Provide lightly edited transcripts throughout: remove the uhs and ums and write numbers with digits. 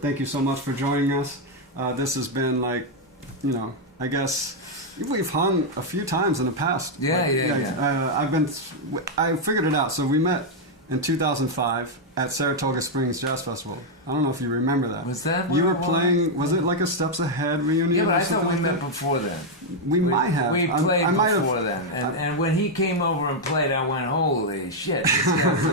Thank you so much for joining us. This has been like, I guess we've hung a few times in the past. Yeah. I figured it out. So we met in 2005 at Saratoga Springs Jazz Festival. I don't know if you remember that. Was that you were playing? Was it like a Steps Ahead reunion? Yeah, but I thought we met before then. We might have. We played before then, and when he came over and played, I went, "Holy shit, this guy's a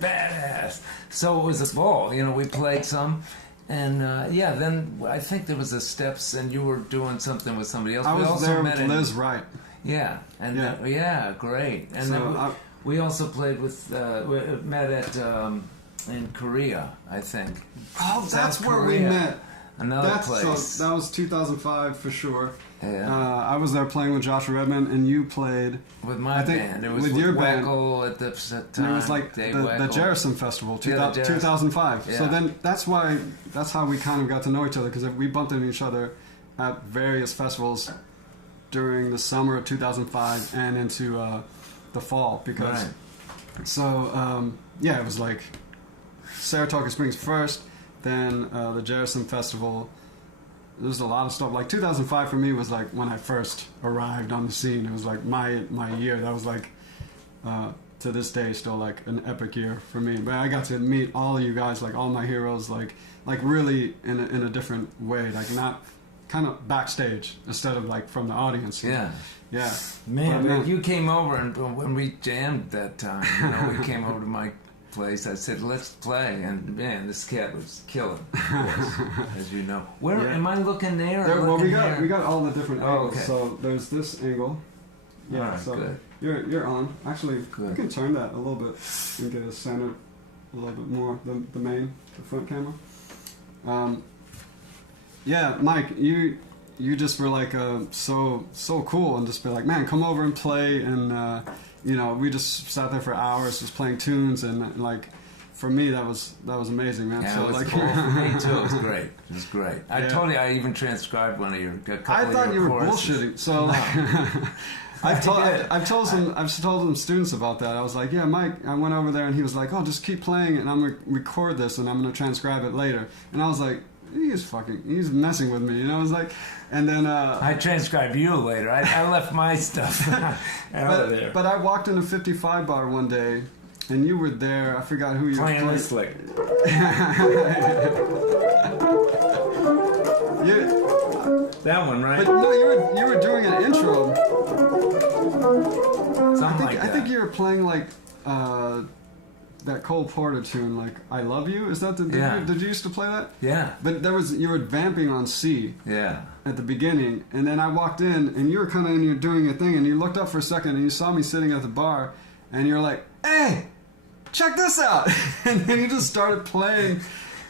badass!" So it was a ball. We played some, and then I think there was a Steps, and you were doing something with somebody else. I was there with Liz Wright. Yeah, and great. And then we also played with met at. In Korea, I think. Oh, that's where we met. Another place. So that was 2005 for sure. Yeah. I was there playing with Joshua Redman, and you played with my band. It was with your band at the time. And it was like the Jerison Festival, 2005. Yeah. So then that's how we kind of got to know each other, because we bumped into each other at various festivals during the summer of 2005 and into the fall. Because it was like Saratoga Springs first, then the Jerison Festival. There's a lot of stuff. Like 2005 for me was like when I first arrived on the scene. It was like my year. That was like to this day still like an epic year for me. But I got to meet all of you guys, like all my heroes, like really in a different way, like not kind of backstage instead of like from the audience. Yeah. Yeah. Man, you came over, and when we jammed that time, we came over to my place. I said, let's play, and man, this cat was killing, as you know. Where am I looking there? We got all the different angles. Okay. So there's this angle. Yeah, right, so good. You're on. Actually, good. You can turn that a little bit and get it centered a little bit more. The front camera. Mike, you just were like so cool, and just be like, man, come over and play, and we just sat there for hours just playing tunes, and like for me that was amazing, man. Yeah, so it was like cool for me too. It was great. It was great. I told you I even transcribed one of your. I thought you were bullshitting. So I've told some students about that. I was like, yeah, Mike. I went over there and he was like, oh, just keep playing, and I'm gonna record this and I'm gonna transcribe it later. And I was like, he's messing with me, I was like, and then I transcribed you later. I left my stuff out there. But I walked in a 55 bar one day, and you were there. I forgot who you were playing. Slick. That one, right? But no, you were doing an intro. I think you were playing like that Cole Porter tune, like "I Love You." Is that did you used to play that? Yeah. But you were vamping on C. Yeah. At the beginning, and then I walked in, and you were kind of doing your thing, and you looked up for a second, and you saw me sitting at the bar, and you're like, "Hey, check this out!" And then you just started playing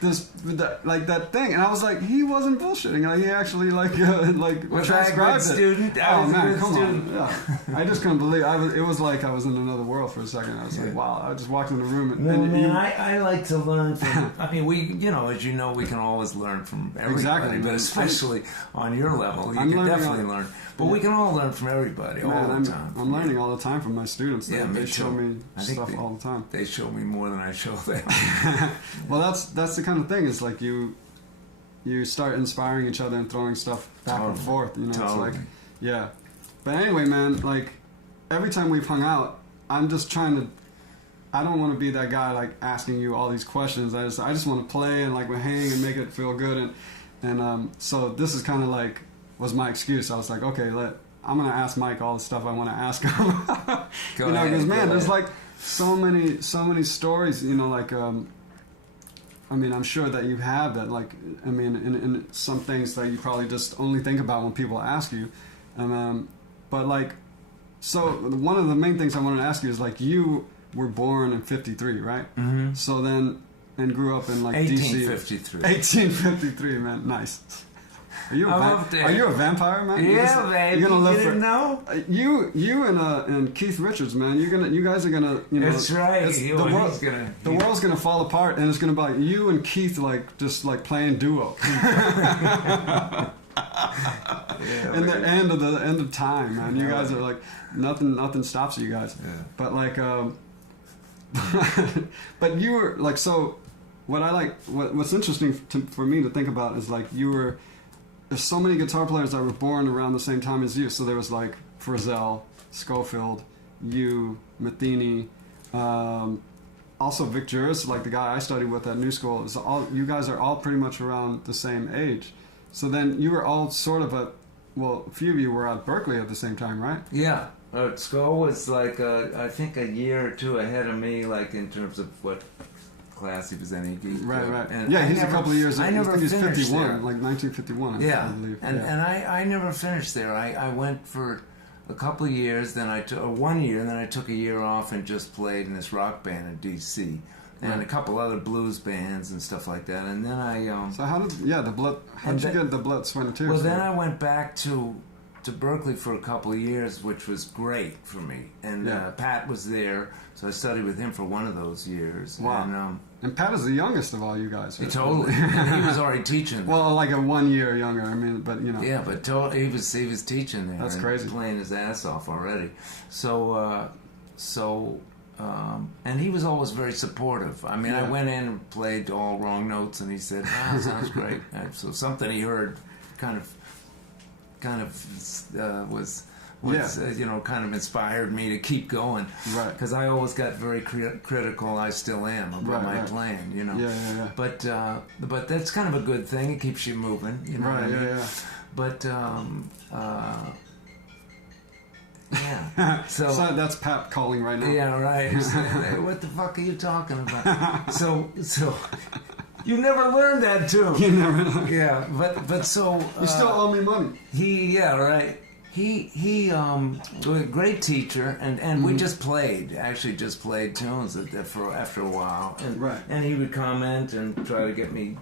that thing, and I was like, he wasn't bullshitting. Like he actually was I a good student? Oh man, come on! Yeah. I just couldn't believe it was like I was in another world for a second. I was like, wow! I just walked in the room, and I like to learn from. I mean, as you know, we can always learn from everybody, exactly, but especially on your level, you can definitely learn. But we can all learn from everybody all the time. I'm learning all the time from my students. They me show me stuff all the time. They show me more than I show them. Well, that's the kind of thing. It's like you start inspiring each other and throwing stuff back and forth. It's like, yeah. But anyway, man, like every time we've hung out, I'm just trying to. I don't want to be that guy like asking you all these questions. I just want to play and like we hang and make it feel good, and so this is kind of like was my excuse. I was like, okay, I'm gonna ask Mike all the stuff I want to ask him. Because man, there's like so many stories. Like I mean, I'm sure that you have that. Like, I mean, in some things that you probably just only think about when people ask you. But like, so one of the main things I wanted to ask you is like, you were born in '53, right? Mm-hmm. So then, and grew up in like 1853. DC. 1853, man, nice. Are you a vampire, man? Yeah, baby. You're gonna live didn't know? You and Keith Richards, man. You guys are gonna. That's right. The world's gonna fall apart, and it's gonna be like you and Keith, like just like playing duo. In the end of time, man. You guys are like nothing stops you guys. Yeah. But like, but you were like so. what's interesting for me to think about is like there's so many guitar players that were born around the same time as you. So there was like Frisell, Scofield, you, Metheny, also Guitarists, like the guy I studied with at New School. You guys are all pretty much around the same age. So then you were all sort of a few of you were at Berklee at the same time, right? Yeah. Sko was like, I think a year or two ahead of me, like in terms of what class he was in. Right. And yeah, he's a couple of years. I never he's finished 51, there. like 1951. Yeah, I believe. and I never finished there. I went for a couple of years, then I took 1 year, then I took a year off and just played in this rock band in D.C. and a couple other blues bands and stuff like that. And then I so how did you get the blood, sweat, and tears? Well, then I went back to Berklee for a couple of years, which was great for me. And Pat was there, so I studied with him for one of those years. Wow. And Pat is the youngest of all you guys. Right? Totally. And he was already teaching. Well, like a 1 year younger. I mean, but you know. Yeah, but he was teaching there. That's crazy. Playing his ass off already. So and he was always very supportive. I mean, I went in and played all wrong notes, and he said, sounds great. So something he heard kind of was kind of inspired me to keep going. Right. Because I always got very critical. I still am about my playing. You know. Yeah. But that's kind of a good thing. It keeps you moving. You know. Right. Yeah. But So that's Pat calling right now. Yeah, right. Hey, what the fuck are you talking about? So you never learned that too. You never. Yeah, but so you still owe me money. He was a great teacher, and we just played tunes after a while, and he would comment and try to get me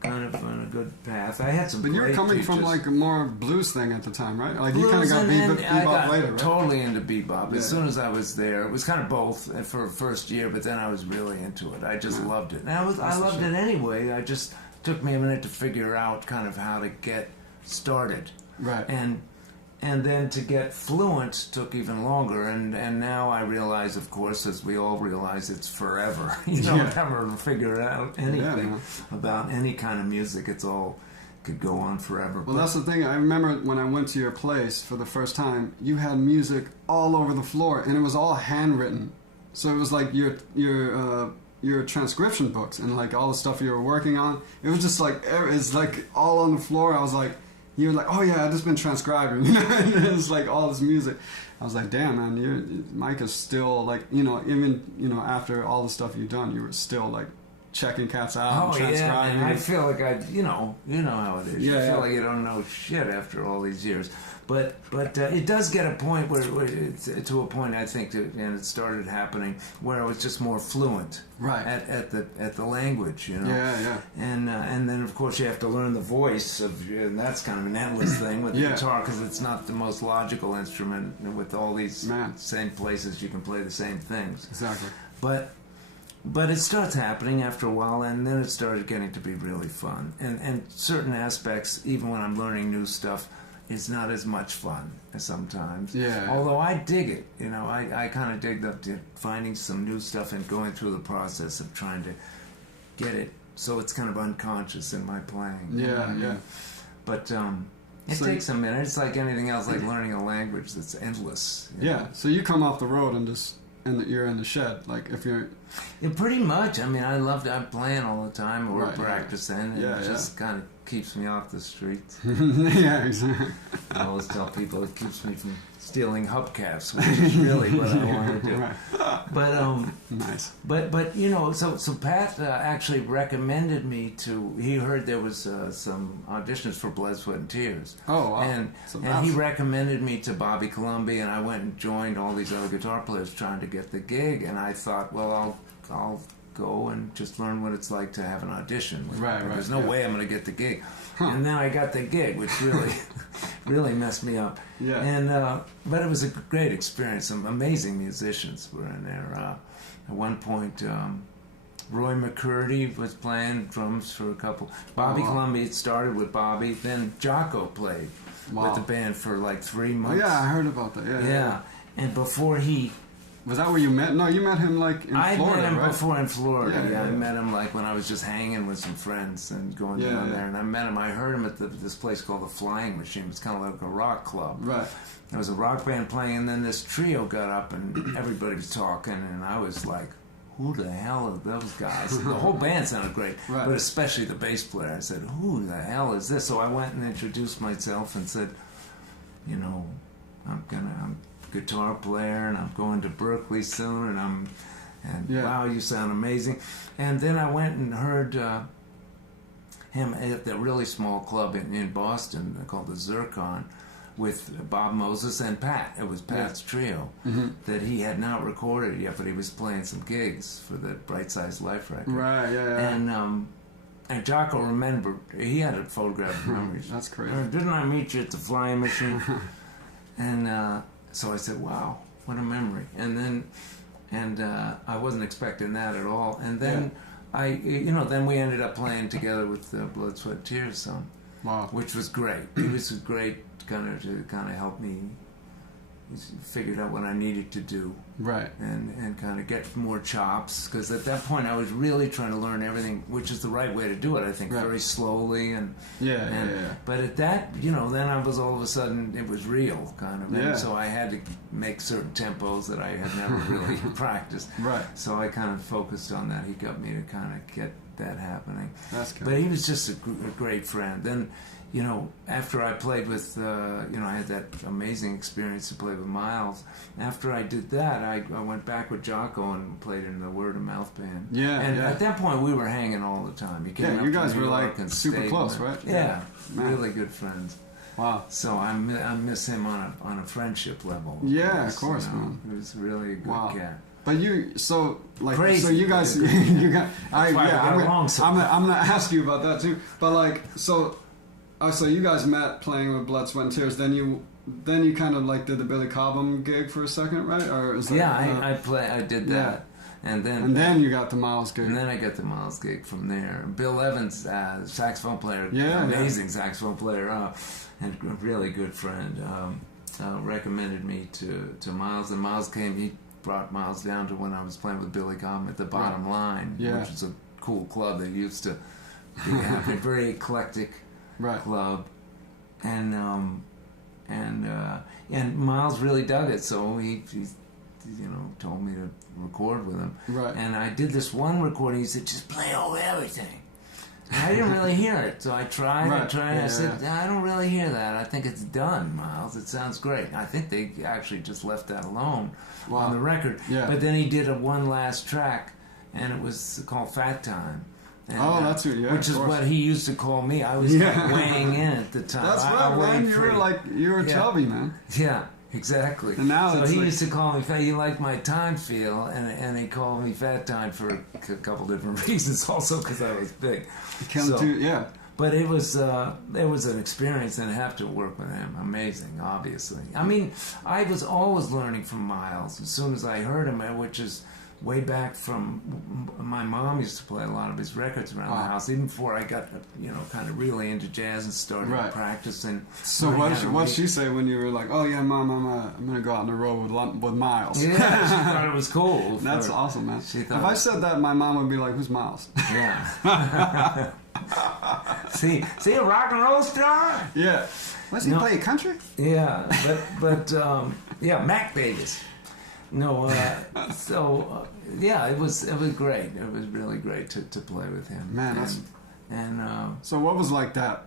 kind of on a good path. I had some. But you were coming from like a more blues thing at the time, right? Like you kind of got bebop later, right? Totally into bebop. As soon as I was there, it was kind of both for the first year, but then I was really into it. I just loved it. And I loved it anyway. I just took me a minute to figure out kind of how to get started. Right. And then to get fluent took even longer, and now I realize, of course, as we all realize, it's forever. You don't ever figure out anything about any kind of music. It's all could go on forever. Well, that's the thing. I remember when I went to your place for the first time, you had music all over the floor, and it was all handwritten. So it was like your transcription books and like all the stuff you were working on. It was just like it's like all on the floor. I was like. You were like, oh yeah, I've just been transcribing, and it was like all this music. I was like, damn man, Mike is still like, even after all the stuff you've done, you were still like checking cats out and transcribing. Yeah, I feel like you know how it is. Yeah, you feel like you don't know shit after all these years. But it does get a point where it's to a point I think, and it started happening where I was just more fluent, right, at the language, Yeah. And then of course you have to learn the voice and that's kind of an endless thing with the guitar because it's not the most logical instrument with all these same places you can play the same things. Exactly. But it starts happening after a while, and then it started getting to be really fun. And certain aspects, even when I'm learning new stuff, it's not as much fun as sometimes. Yeah. Although I dig it, I kind of dig finding some new stuff and going through the process of trying to get it so it's kind of unconscious in my playing. Yeah. But it takes a minute. It's like anything else, like learning a language that's endless. So you come off the road and you're in the shed, like if you're. Yeah, pretty much. I mean, I'm playing all the time or practicing, and it just kind of keeps me off the streets. Yeah, exactly. I always tell people it keeps me from stealing hubcaps, which is really what I want to do. Right. But nice. But so Pat actually recommended me to. He heard there was some auditions for Blood, Sweat, and Tears. Oh, wow. And he recommended me to Bobby Colomby, and I went and joined all these other guitar players trying to get the gig. And I thought, well, I'll go and just learn what it's like to have an audition. Right. There's no way I'm going to get the gig. And then I got the gig, which really messed me up. Yeah. And but it was a great experience. Some amazing musicians were in there. At one point, Roy McCurdy was playing drums for a couple. Bobby Colomby started with Bobby. Then Jaco played with the band for like 3 months. Oh, yeah, I heard about that. Yeah. And before he Was that where you met? No, you met him like in Florida, I met him right? before in Florida. Yeah. I met him like when I was just hanging with some friends and going down there. And I met him. I heard him at this place called the Flying Machine. It's kind of like a rock club. Right. There was a rock band playing, and then this trio got up, and everybody was talking, and I was like, who the hell are those guys? The whole band sounded great, but especially the bass player. I said, who the hell is this? So I went and introduced myself and said, you know, I'm a guitar player, and I'm going to Berklee soon, and wow, you sound amazing. And then I went and heard him at the really small club in Boston called the Zircon, with Bob Moses and Pat. It was Pat's trio that he had not recorded yet, but he was playing some gigs for the Bright Size Life record. Right, yeah. And Jaco remembered, he had a photograph of memories. That's crazy. Didn't I meet you at the Flying Machine? And so I said, wow, what a memory. And I wasn't expecting that at all. And then then we ended up playing together with Blood, Sweat, Tears song. Wow. Which was great. It was great to help me figure out what I needed to do. Right. And kind of get more chops, because at that point I was really trying to learn everything, which is the right way to do it, I think, very slowly. But at that, then I was all of a sudden, it was real, kind of. And so I had to make certain tempos that I had never really practiced. Right. So I kind of focused on that. He got me to kind of get that happening. That's good. But he was just a great friend. Then, after I played with, I had that amazing experience to play with Miles. After I did that, I went back with Jaco and played in the Word of Mouth band. At that point, we were hanging all the time. He came up you guys to were New like York and super close, right? Yeah, really good friends. Wow. So I miss him on a friendship level. Yeah, of course, man. He was really a good cat. But you guys, Crazy. I'm gonna ask you about that too. But so you guys met playing with Blood, Sweat, and Tears. Then you kind of did the Billy Cobham gig for a second, right? Or is that, I did that, and then you got the Miles gig. And then I got the Miles gig from there. Bill Evans, saxophone player, amazing saxophone player, and a really good friend, recommended me to Miles, and Miles came. He brought Miles down to when I was playing with Billy Cobham at the Bottom Line, which is a cool club that used to have a very eclectic club, and Miles really dug it, so he told me to record with him. Right. And I did this one recording. He said, just play over everything. And I didn't really hear it, so I tried and tried. I said, I don't really hear that. I think it's done, Miles. It sounds great. I think they actually just left that alone on the record. Yeah. But then he did one last track, and it was called Fat Time. And, that's it, which is what he used to call me. I was weighing in at the time. That's right, man. You were chubby, man. Yeah, exactly. And now so he used to call me Fat. He liked my time feel, and he called me Fat Time for a couple different reasons. Also because I was big. But it was an experience, and I have to work with him. Amazing, obviously. I mean, I was always learning from Miles as soon as I heard him, which is way back from my mom used to play a lot of his records around the house, even before I got kind of really into jazz and started practicing. So what'd she say when you were like, oh yeah, Mom, I'm gonna go out on the road with Miles? Yeah, she thought it was cool. That's awesome, man. If I said that, my mom would be like, who's Miles? Yeah. see a rock and roll star? Yeah. Was he play country? Yeah, but Mac Davis. No, it was great. It was really great to play with him. Man, so what was that?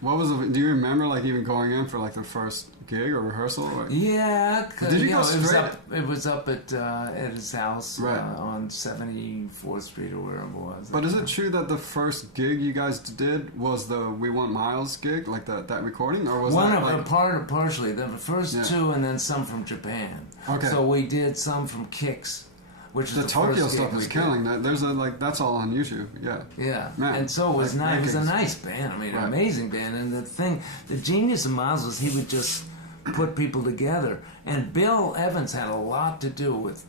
What was it? Do you remember even going in for the first gig or rehearsal? Or? Yeah, did you go straight? It was up at his house on 74th Street or where it was. But is it true that the first gig you guys did was the We Want Miles gig, that recording, or was partially the first two, and then some from Japan. Okay. So we did some from Kicks. Which is the Tokyo stuff is killing. There's that's all on YouTube. Yeah. Yeah. Man, and so it was nice. It was a nice band. I mean, an amazing band. And the genius of Miles was he would just put people together. And Bill Evans had a lot to do with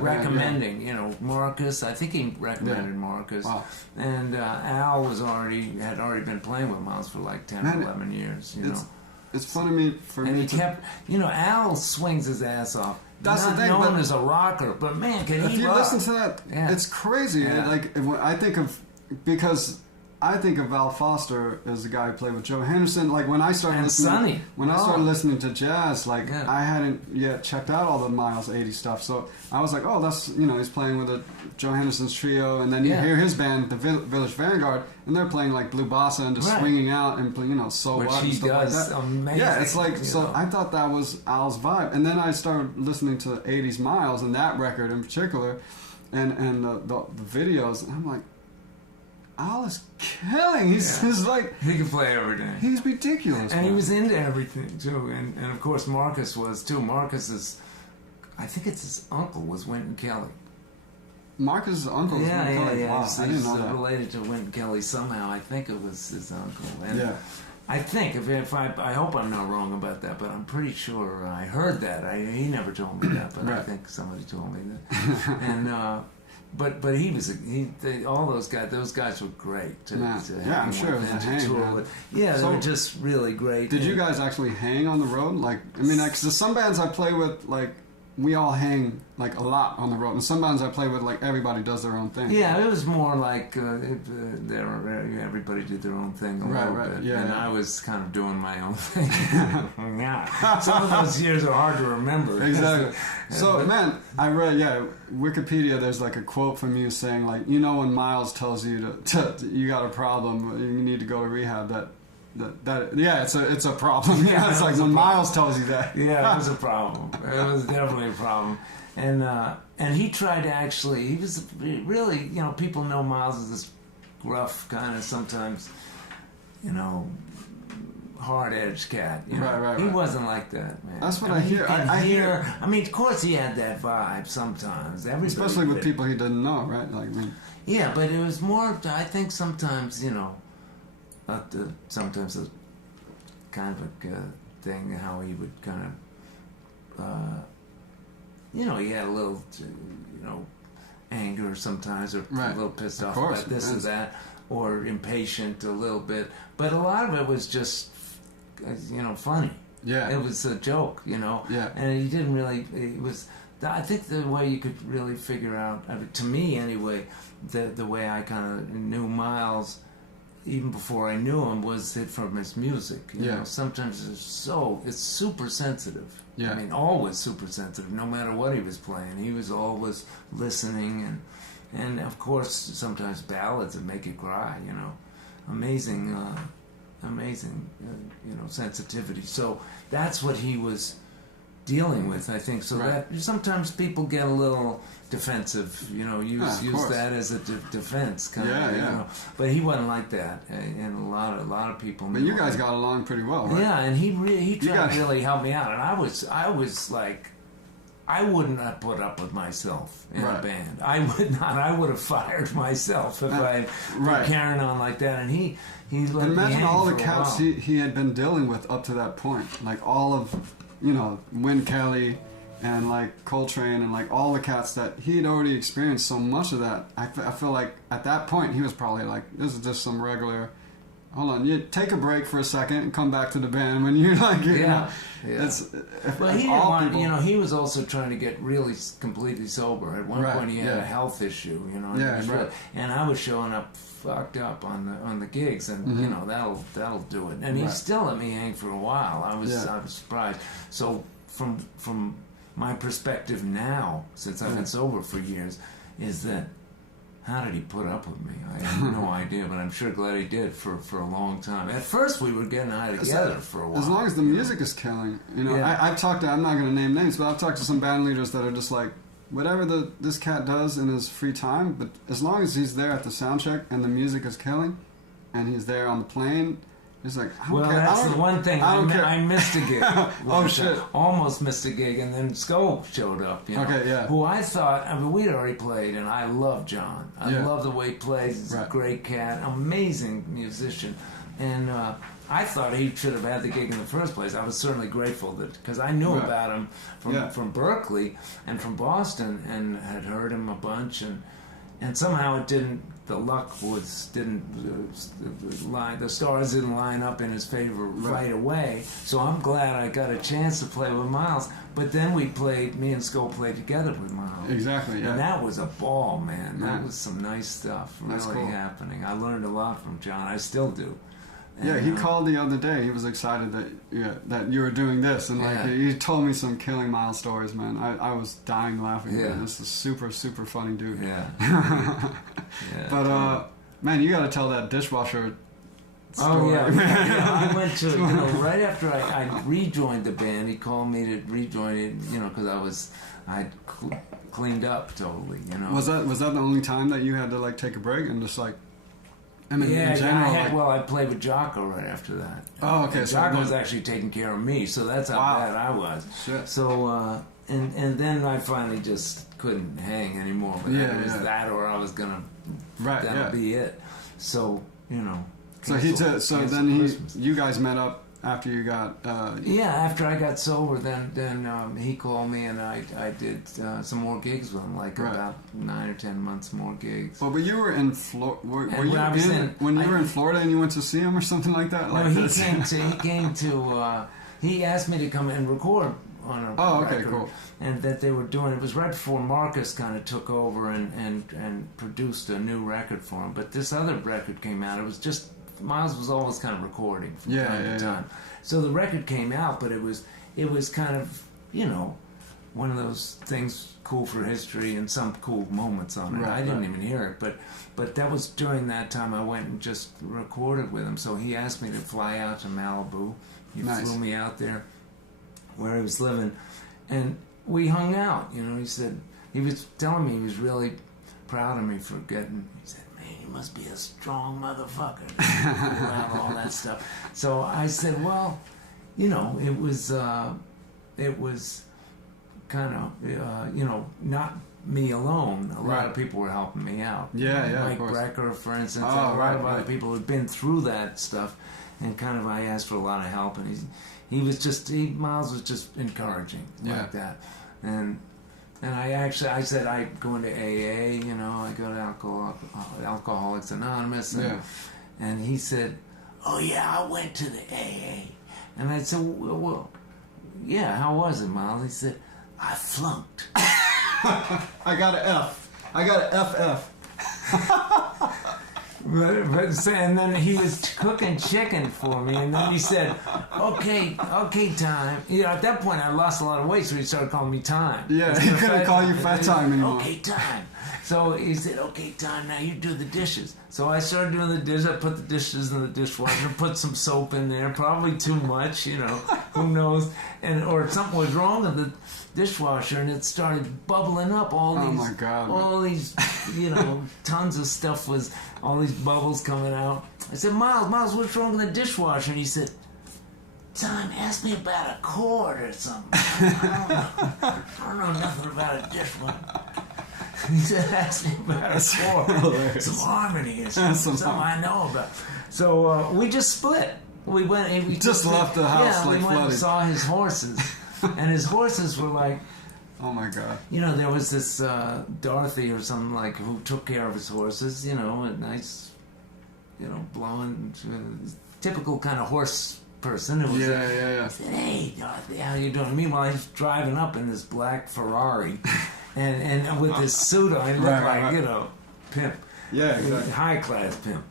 recommending. Band, Marcus. I think he recommended Marcus. Wow. And Al had already been playing with Miles for 10 or 11 years. it's fun to me for and me he kept, Al swings his ass off. That's not the thing, known but as a rocker, but man, can he if you rock? listen to that, it's crazy. Yeah. Like I think of Val Foster as the guy who played with Joe Henderson. Like when I started listening to jazz, like I hadn't yet checked out all the Miles 80 stuff, so I was like, oh, that's he's playing with a Joe Henderson's trio, and then you hear his band, the Village Vanguard, and they're playing like blue bossa and just swinging out and so which what he and stuff does like that. amazing. Yeah, it's like so. I thought that was Al's vibe, and then I started listening to 80s Miles and that record in particular, and the videos, and I'm like, Al is killing. He's like... He can play everything. He's ridiculous. And he was into everything, too. And of course, Marcus was, too. Marcus is... I think it's his uncle was Wynton Kelly. Marcus's uncle was Wynton Kelly? Yeah. Wow, I didn't know that. Related to Wynton Kelly somehow. I think it was his uncle. And I think, if I hope I'm not wrong about that, but I'm pretty sure I heard that. He never told me that, but I think somebody told me that. And... But he was all those guys were great. I'm sure it was a hang. They were just really great. Did you guys actually hang on the road? Like, I mean, like, 'cause some bands I play with, like, we all hang like a lot on the road, and some bands I play with, like, everybody does their own thing. Yeah, it was more like everybody did their own thing a little bit, and I was kind of doing my own thing. Some of those years are hard to remember. Exactly. So, man, I read, Wikipedia. There's like a quote from you saying, like, when Miles tells you to you got a problem, you need to go to rehab. It's a problem. Yeah, it's like when Miles tells you that. Yeah, it was a problem. It was definitely a problem. And he tried to actually. He was really, people know Miles as this rough kind of sometimes, hard-edged cat. Right. He wasn't like that, man. That's what I hear. I hear. I mean, of course, he had that vibe sometimes. Especially with people he didn't know, right? Like, yeah, but it was more. I think sometimes, sometimes a kind of a thing how he would kind of, he had a little, anger sometimes, or a little pissed off about this or that, or impatient a little bit. But a lot of it was just, funny. Yeah, it was a joke, Yeah, and he didn't really. It was. I think the way you could really figure out, to me anyway, the way I kind of knew Miles, even before I knew him, was from his music. You know, sometimes it's super sensitive. Yeah. I mean, always super sensitive. No matter what he was playing, he was always listening, and of course sometimes ballads that make you cry. Amazing, sensitivity. So that's what he was dealing with, I think. So that sometimes people get a little defensive, use that as a defense kind of. But he wasn't like that, and a lot of people. But you guys got along pretty well, right? Yeah, and he tried to really help me out, and I was like, I wouldn't have put up with myself in a band. I would not. I would have fired myself if I were carrying on like that. And he let me imagine hang all the for a cats while. he had been dealing with up to that point, like all of Wynn Kelly and like Coltrane and like all the cats that he'd already experienced so much of that. I feel like at that point he was probably like, this is just some regular. Hold on, you take a break for a second and come back to the band when you're like, It's. But he didn't want, he was also trying to get really completely sober. At one point, he had a health issue, and I was showing up fucked up on the gigs, and that'll do it. And he still let me hang for a while. I was surprised. So from my perspective now, since I've been sober for years, is that. How did he put up with me? I have no idea, but I'm sure glad he did for a long time. At first, we were getting high together for a while. As long as the music is killing. I've talked to, I'm not going to name names, but I've talked to some band leaders that are just like, whatever this cat does in his free time, but as long as he's there at the sound check and the music is killing, and he's there on the plane, he's like, that's the one thing. I missed a gig. Oh, shit. Almost missed a gig, and then Scope showed up, who I thought, we'd already played, and I love John. I love the way he plays. He's a great cat, amazing musician. And I thought he should have had the gig in the first place. I was certainly grateful because I knew about him from Berklee and from Boston, and had heard him a bunch, and somehow it didn't the luck the stars didn't line up in his favor right away. So I'm glad I got a chance to play with Miles. But then me and Sco played together with Miles. Exactly, yeah. And that was a ball, man. That was some nice stuff really happening. I learned a lot from John. I still do. And, yeah, he called the other day. He was excited that you were doing this, and he told me some killing Miles stories, man. I was dying laughing. Yeah. This is super funny dude. Yeah. But man, you got to tell that dishwasher story. Oh yeah. I went to right after I rejoined the band. He called me to rejoin it, because I cleaned up totally. Was that the only time that you had to take a break and just in general, I played with Jaco right after that. Oh, okay. So Jaco was actually taking care of me, so that's how bad I was. Shit. So, and then I finally just couldn't hang anymore. But it was that, or I was gonna. That'll be it. So you guys met up after you got. After I got sober, then he called me and I did some more gigs with him, about 9 or 10 months more gigs. Well, but you were in Florida. When you were in Florida and you went to see him or something like that? He asked me to come and record on a record, cool. And that they were doing, it was right before Marcus kind of took over and produced a new record for him. But this other record came out. It was just, Miles was always kind of recording from time to time. So the record came out, but it was kind of, one of those things cool for history and some cool moments on it. I didn't even hear it, but that was during that time I went and just recorded with him. So he asked me to fly out to Malibu. He flew me out there where he was living, and we hung out. He said, he was telling me he was really proud of me for getting, he said, you must be a strong motherfucker to have all that stuff. So I said, well, it was kind of, not me alone. A lot of people were helping me out. Mike Brecker, for instance, and a lot of other people who had been through that stuff, and kind of I asked for a lot of help, and Miles was just encouraging like that, and I said I go into AA, I go to Alcoholics Anonymous, and he said, oh yeah, I went to the AA, and I said, well, yeah, how was it, Miles? He said, I flunked. I got an F. I got an FF. And then he was cooking chicken for me, and then he said, okay, time. At that point, I lost a lot of weight, so he started calling me Time. Yeah, he couldn't call you Fat Time anymore. Okay, Time. So he said, okay, Time, now you do the dishes. So I started doing the dishes. I put the dishes in the dishwasher, put some soap in there, probably too much, who knows. Or something was wrong with the dishwasher, and it started bubbling up. All these, tons of stuff all these bubbles coming out. I said, Miles, what's wrong with the dishwasher? And he said, Time, ask me about a chord or something. I don't know nothing about a dishwasher. He said, ask me about a chord, some harmony or something I know about. So we just split. We went. We just left the house we went and saw his horses, and his horses were like, oh my God. There was this Dorothy or something who took care of his horses. A nice, blowing, typical kind of horse person. It was I said, hey Dorothy, how you doing? Meanwhile, he's driving up in this black Ferrari, and with this suit on, he looked like pimp. Yeah, exactly. High class pimp.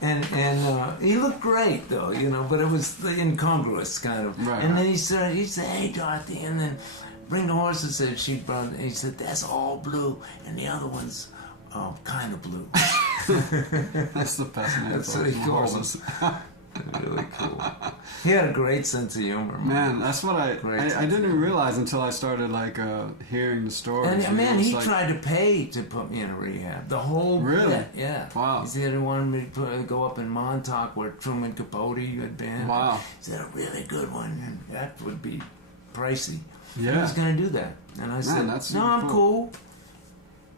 And, And he looked great though, but it was incongruous kind of. And then he said, hey Dorothy, and then bring the horses that she brought. And he said, that's all blue, and the other one's kind of blue. That's the best name. That's what he calls horses. Really cool. He had a great sense of humor. Man, that's what I didn't realize until I started hearing the stories. And he tried to pay to put me in a rehab. The whole bit, yeah. Wow. He said he wanted me to go up in Montauk where Truman Capote had been. Wow. He said a really good one, and that would be pricey. Yeah. He was going to do that, and I said, "No, I'm cool."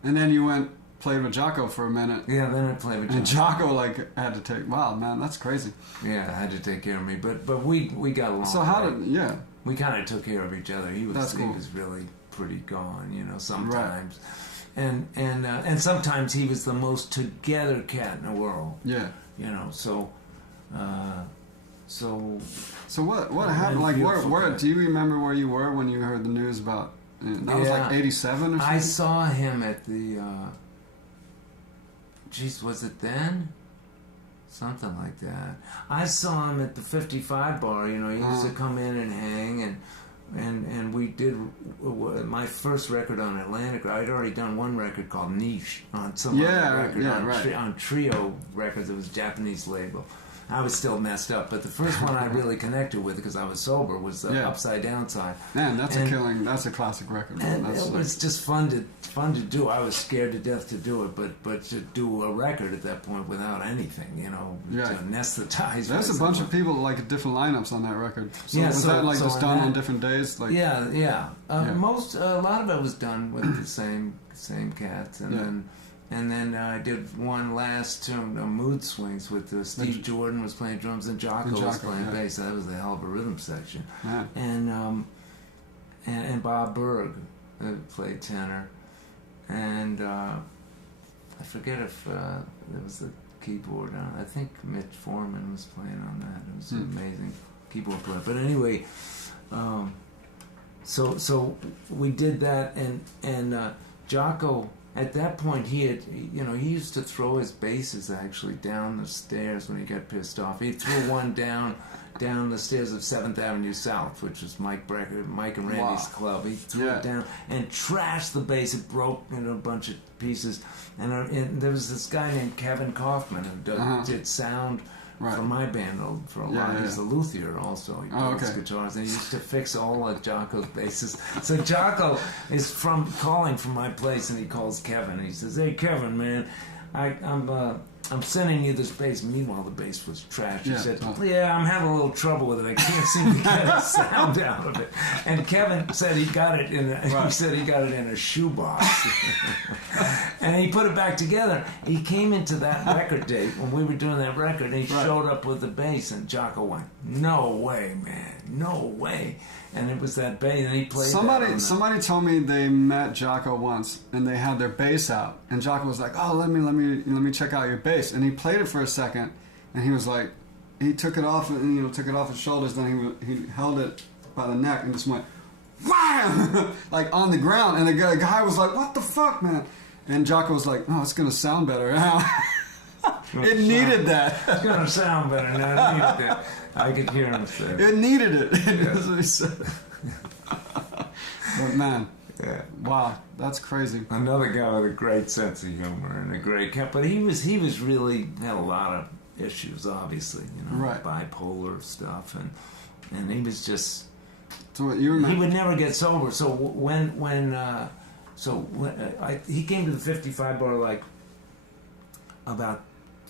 And then you played with Jaco for a minute. Yeah, then I played with Jaco. And Jaco had to take. Wow, man, that's crazy. Yeah, had to take care of me, but we got along. So we kind of took care of each other. He was really pretty gone, sometimes. And sometimes he was the most together cat in the world. Yeah. You know, so what happened? Like, where do you remember where you were when you heard the news about? That was like 87 or something. I saw him at the. Was it then? Something like that. I saw him at the 55 bar. You know, he used to come in and hang, and we did my first record on Atlantic. I'd already done one record called Niche on some other record on Trio Records. It was a Japanese label. I was still messed up, but the first one I really connected with because I was sober was the Upside Down side. Man, that's a classic record. Man. And it was just fun to do. I was scared to death to do it, but to do a record at that point without anything, you know, to anesthetize. There's a bunch of people like different lineups on that record. So was that like just done on different days? Like a lot of it was done with the same cats, and then I did one last tune, Mood Swings, with Steve Jordan was playing drums and Jaco was playing bass. That was a hell of a rhythm section. Yeah. And Bob Berg played tenor. And I forget if there was a keyboard on it. I think Mitch Foreman was playing on that. It was an amazing keyboard player. But anyway, so we did that, and Jaco. At that point, he used to throw his basses actually down the stairs when he got pissed off. He threw one down the stairs of 7th Avenue South, which was Mike and Randy's club. He threw it down and trashed the bass. It broke into a bunch of pieces. And there was this guy named Kevin Kaufman who did sound for my band for a while. He's a luthier also. He plays guitars, and he used to fix all of Jaco's basses. So Jaco is calling from my place, and he calls Kevin. And he says, "Hey, Kevin, man, I'm sending you this bass." Meanwhile, the bass was trash. He said, "Yeah, I'm having a little trouble with it. I can't seem to get a sound out of it." And Kevin said he got it in a shoebox, and he put it back together. He came into that record date when we were doing that record, and he showed up with the bass, and Jaco went, "No way, man, no way." And it was that bass, and he played. Somebody told me they met Jaco once, and they had their bass out, and Jaco was like, "Oh, let me check out your bass," and he played it for a second, and he was like, he took it off, and took it off his shoulders, then he held it by the neck and just went, wham, like on the ground, and the guy was like, "What the fuck, man?" And Jaco was like, "Oh, it's gonna sound better now." It needed that. It's gonna sound better now. It needed that. I could hear him say it needed it. That's what he said. But man, wow, that's crazy. Another guy with a great sense of humor and a great but he was really had a lot of issues, obviously, bipolar stuff, and he was just. So what you remember? He would never get sober. So when he came to the 55 bar like about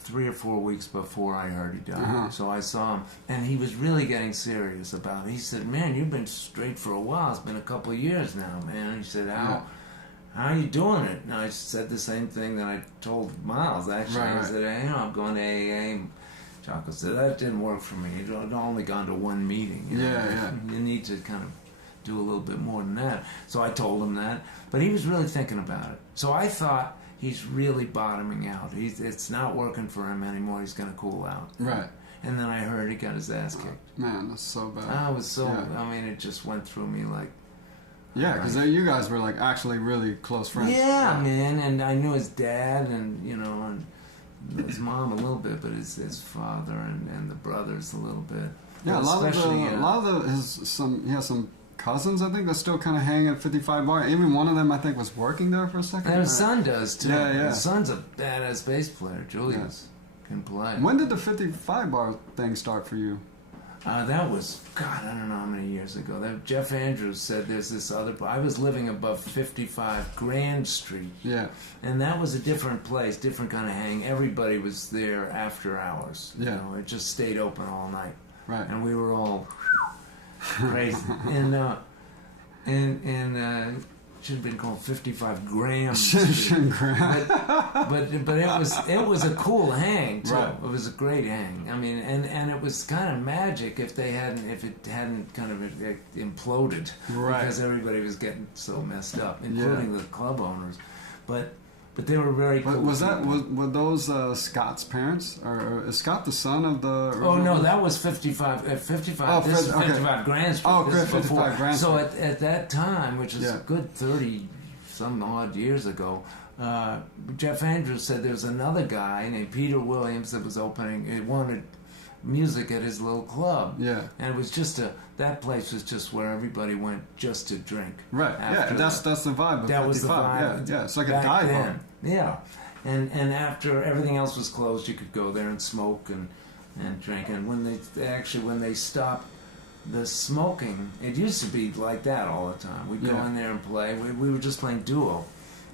3 or 4 weeks before I heard he died. So I saw him, and he was really getting serious about it. He said, "Man, you've been straight for a while. It's been a couple of years now, man." And he said, How are you doing it?" And I said the same thing that I told Miles, actually. I said, "I'm going to AA." Jaco said, "That didn't work for me. I'd only gone to one meeting. You need to kind of do a little bit more than that." So I told him that. But he was really thinking about it. So I thought, he's really bottoming out. It's not working for him anymore. He's going to cool out. Right. And then I heard he got his ass kicked. Man, that's so bad. I mean, it just went through me like... Yeah, because you guys were like actually really close friends. Yeah, man. And I knew his dad and, and his mom a little bit, but his father and the brothers a little bit. Yeah, a lot of some cousins, I think, that still kind of hang at 55 bar. Even one of them, I think, was working there for a second. And his son does too. Yeah. His son's a badass bass player. Julius can play. When did the 55 bar thing start for you? That was, God, I don't know how many years ago. Jeff Andrews said there's this other... I was living above 55 Grand Street. Yeah. And that was a different place, different kind of hang. Everybody was there after hours. Yeah. It just stayed open all night. Right. And we were all... crazy. And should have been called 55 grams. but it was a cool hang too. Right. It was a great hang. I mean, and it was kind of magic if it hadn't kind of imploded, right? Because everybody was getting so messed up, including the club owners. but they were very cool. Were those Scott's parents, or is Scott the son of the? Oh no, that was 55. 55. Oh, this is 55 Grand Street. Oh, 55 Grand Street. So at that time, which is a good 30 some odd years ago, Jeff Andrews said there was another guy named Peter Williams that was opening. He wanted music at his little club. Yeah. And it was just that place was just where everybody went just to drink. Right. Yeah. That's the vibe of 55. That was the vibe. Yeah. It's like a dive bar. Yeah. And after everything else was closed, you could go there and smoke and drink. And when they stopped the smoking, it used to be like that all the time. We'd go in there and play. We were just playing duo.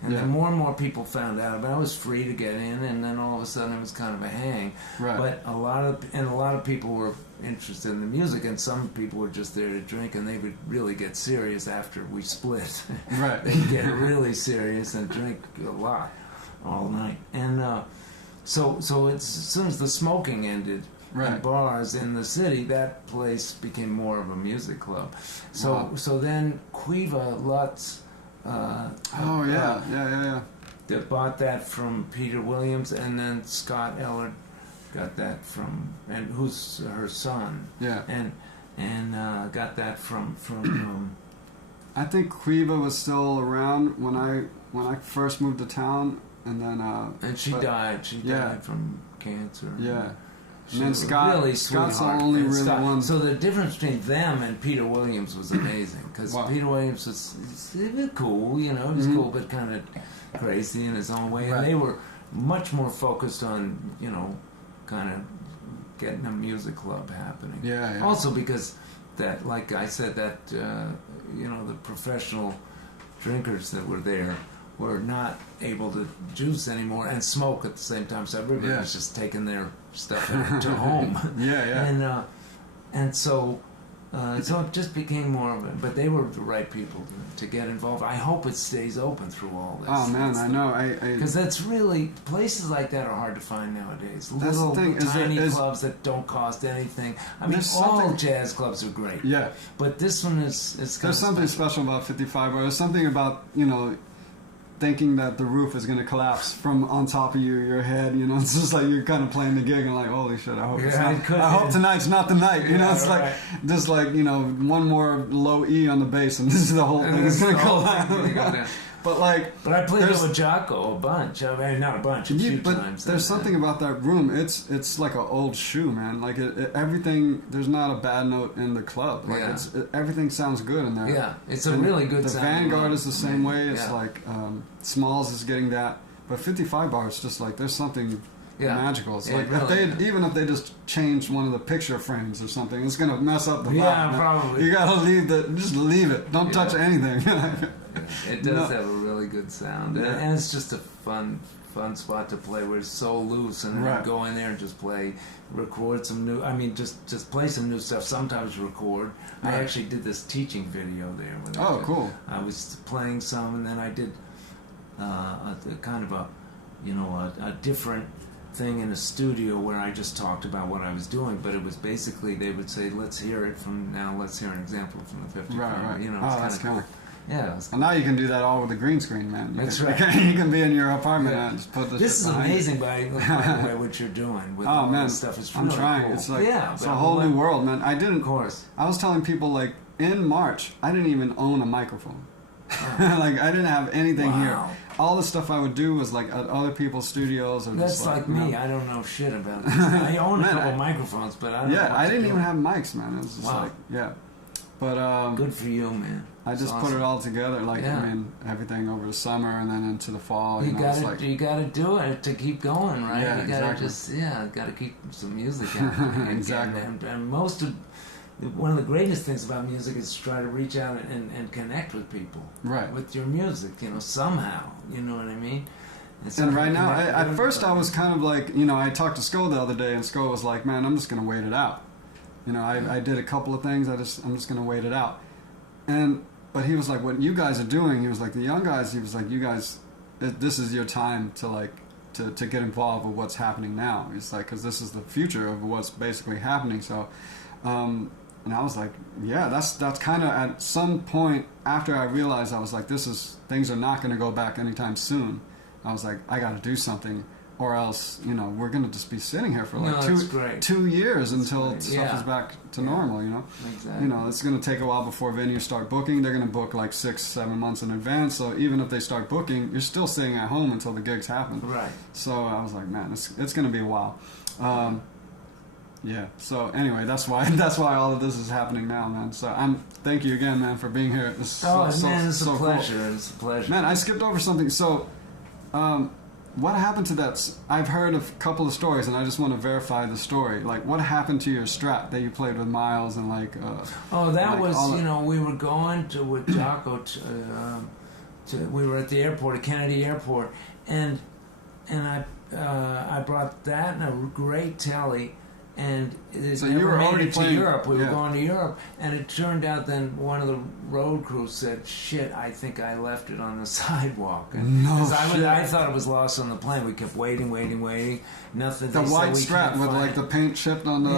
And then more and more people found out about it. I was free to get in, and then all of a sudden it was kind of a hang. Right. But a lot of people were interested in the music, and some people were just there to drink, and they would really get serious after we split. Right. They'd get really serious and drink a lot all night. And so it's, as soon as the smoking ended, in bars in the city, that place became more of a music club. So then Quiva Lutz. That bought that from Peter Williams, and then Scott Ellard got that from, and who's her son. Yeah. And got that from I think Quiva was still around when I first moved to town, and then and she died. She died from cancer. Yeah. She and then Scott, really Scott's the only really one. So the difference between them and Peter Williams was amazing, because Peter Williams was cool, he was cool, but kind of crazy in his own way. And they were much more focused on, kind of getting a music club happening. Yeah. Also because that, like I said, that the professional drinkers that were there were not able to juice anymore and smoke at the same time, so everybody was just taking their stuff to home. And so it just became more of it. But they were the right people to get involved. I hope it stays open through all this. Oh man, I know. Because that's really, places like that are hard to find nowadays. Little tiny clubs that don't cost anything. I mean, all jazz clubs are great. Yeah. But this one is there's something special about 55, or there's something about thinking that the roof is going to collapse from on top of your head, it's just like you're kind of playing the gig and like, holy shit, I hope tonight's not the night, it's like just like one more low E on the bass and this is the whole thing is going to collapse. But I played it with Jaco a bunch. I mean, not a bunch, a few times. There's something about that room. It's like an old shoe, man. Like everything. There's not a bad note in the club. Like everything sounds good in there. Yeah, it's a really good. The Vanguard is the same way. It's like Smalls is getting that, but 55 bar is just like there's something magical. It's like if they just changed one of the picture frames or something, it's gonna mess up the vibe. Yeah, probably. You gotta just leave it. Don't touch anything. It does have a really good sound, and it's just a fun spot to play where it's so loose, and then go in there and just record some new. I mean, just play some new stuff. Sometimes record. I actually did this teaching video there. Cool. I was playing some, and then I did a kind of a different thing in a studio where I just talked about what I was doing, but it was basically they would say, let's hear it from now. Let's hear an example from the 55. Right. It's that's kind of cool. Yeah. And now you can do that all with a green screen, man. That's right. You can be in your apartment and just put this is amazing, by the way, what you're doing with all this stuff. It's really I'm trying. Cool. It's like it's a whole new world, man. Of course. I was telling people, like, in March, I didn't even own a microphone. Like, I didn't have anything here. All the stuff I would do was like at other people's studios. Or that's just like me. I don't know shit about this. I own a couple microphones, but I don't know. I didn't even have mics, man. It was just but good for you, man. I just put it all together, I mean, everything over the summer and then into the fall. You gotta do it to keep going, right? Yeah, you gotta gotta keep some music out. Exactly. And one of the greatest things about music is to try to reach out and connect with people. Right. With your music, somehow. You know what I mean? And right now, at first I was kind of like, I talked to Sko the other day, and Sko was like, man, I'm just gonna wait it out. I did a couple of things. I'm just gonna wait it out. But he was like, what you guys are doing, he was like, the young guys, he was like, you guys, this is your time to to get involved with what's happening now. He's like, because this is the future of what's basically happening. So And I was like, yeah, that's kind of at some point after I realized, I was like, things are not going to go back anytime soon. I was like, I got to do something, or else, you know, we're going to just be sitting here for like 2 years until stuff is back to normal, you know? Exactly. You know, it's going to take a while before venues start booking. They're going to book like 6-7 months in advance. So even if they start booking, you're still sitting at home until the gigs happen. Right. So I was like, man, it's going to be a while. Yeah. So anyway, that's why all of this is happening now, man. So thank you again, man, for being here. It's a pleasure. Cool. It's a pleasure. Man, I skipped over something. So, what happened to that? I've heard a couple of stories, and I just want to verify the story. Like, what happened to your Strat that you played with Miles and like? We were going with Jaco. We were at the airport, at Kennedy Airport, and I brought that and a great Tele. And it never made it to Europe. We were going to Europe, and it turned out then one of the road crew said, "Shit, I think I left it on the sidewalk." And I thought it was lost on the plane. We kept waiting. Nothing. The white Strat with like the paint chipped on the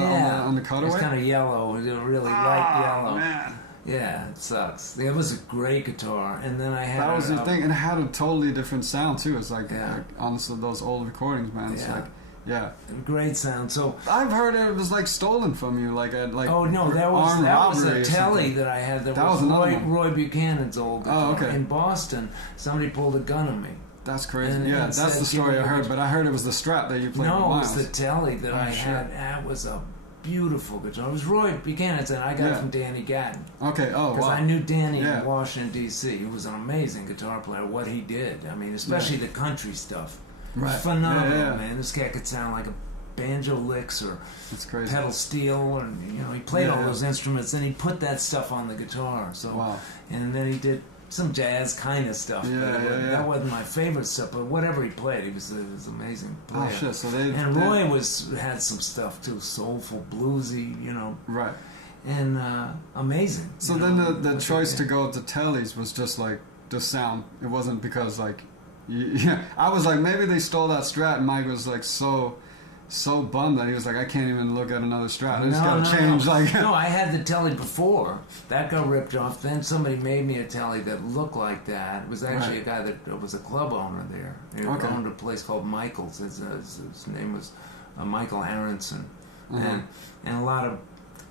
cutaway. It's kind of yellow. It was really light yellow. Man. Yeah, it sucks. It was a great guitar, and then I had that was the thing, and it had a totally different sound too. It's like honestly, those old recordings, man. It's like. Yeah, great sound. So I've heard it was like stolen from you, like that was a Tele that I had. That was Roy Buchanan's old guitar in Boston. Somebody pulled a gun on me. That's crazy. That's the story I heard. But I heard it was the Strat that you played. No, with it was the Tele that I had. That was a beautiful guitar. It was Roy Buchanan's, and I got it from Danny Gatton. Okay. Oh, because I knew Danny in Washington D.C. He was an amazing guitar player. What he did, I mean, especially the country stuff. Right. Phenomenal, man. This guy could sound like a banjo licks or pedal steel, and he played all those instruments. And he put that stuff on the guitar. So, and then he did some jazz kind of stuff. That wasn't my favorite stuff, but whatever he played, he was an amazing player. Oh shit! So Roy had some stuff too, soulful, bluesy, right, and amazing. So then the choice to go to Tele's was just like the sound. It wasn't because like. Yeah, I was like, maybe they stole that Strat, and Mike was like so bummed that he was like, I can't even look at another Strat. I just gotta change. No, I had the Tele before. That got ripped off. Then somebody made me a Tele that looked like that. It was actually a guy that was a club owner there. He owned a place called Michael's. His name was Michael Aronson. And a lot of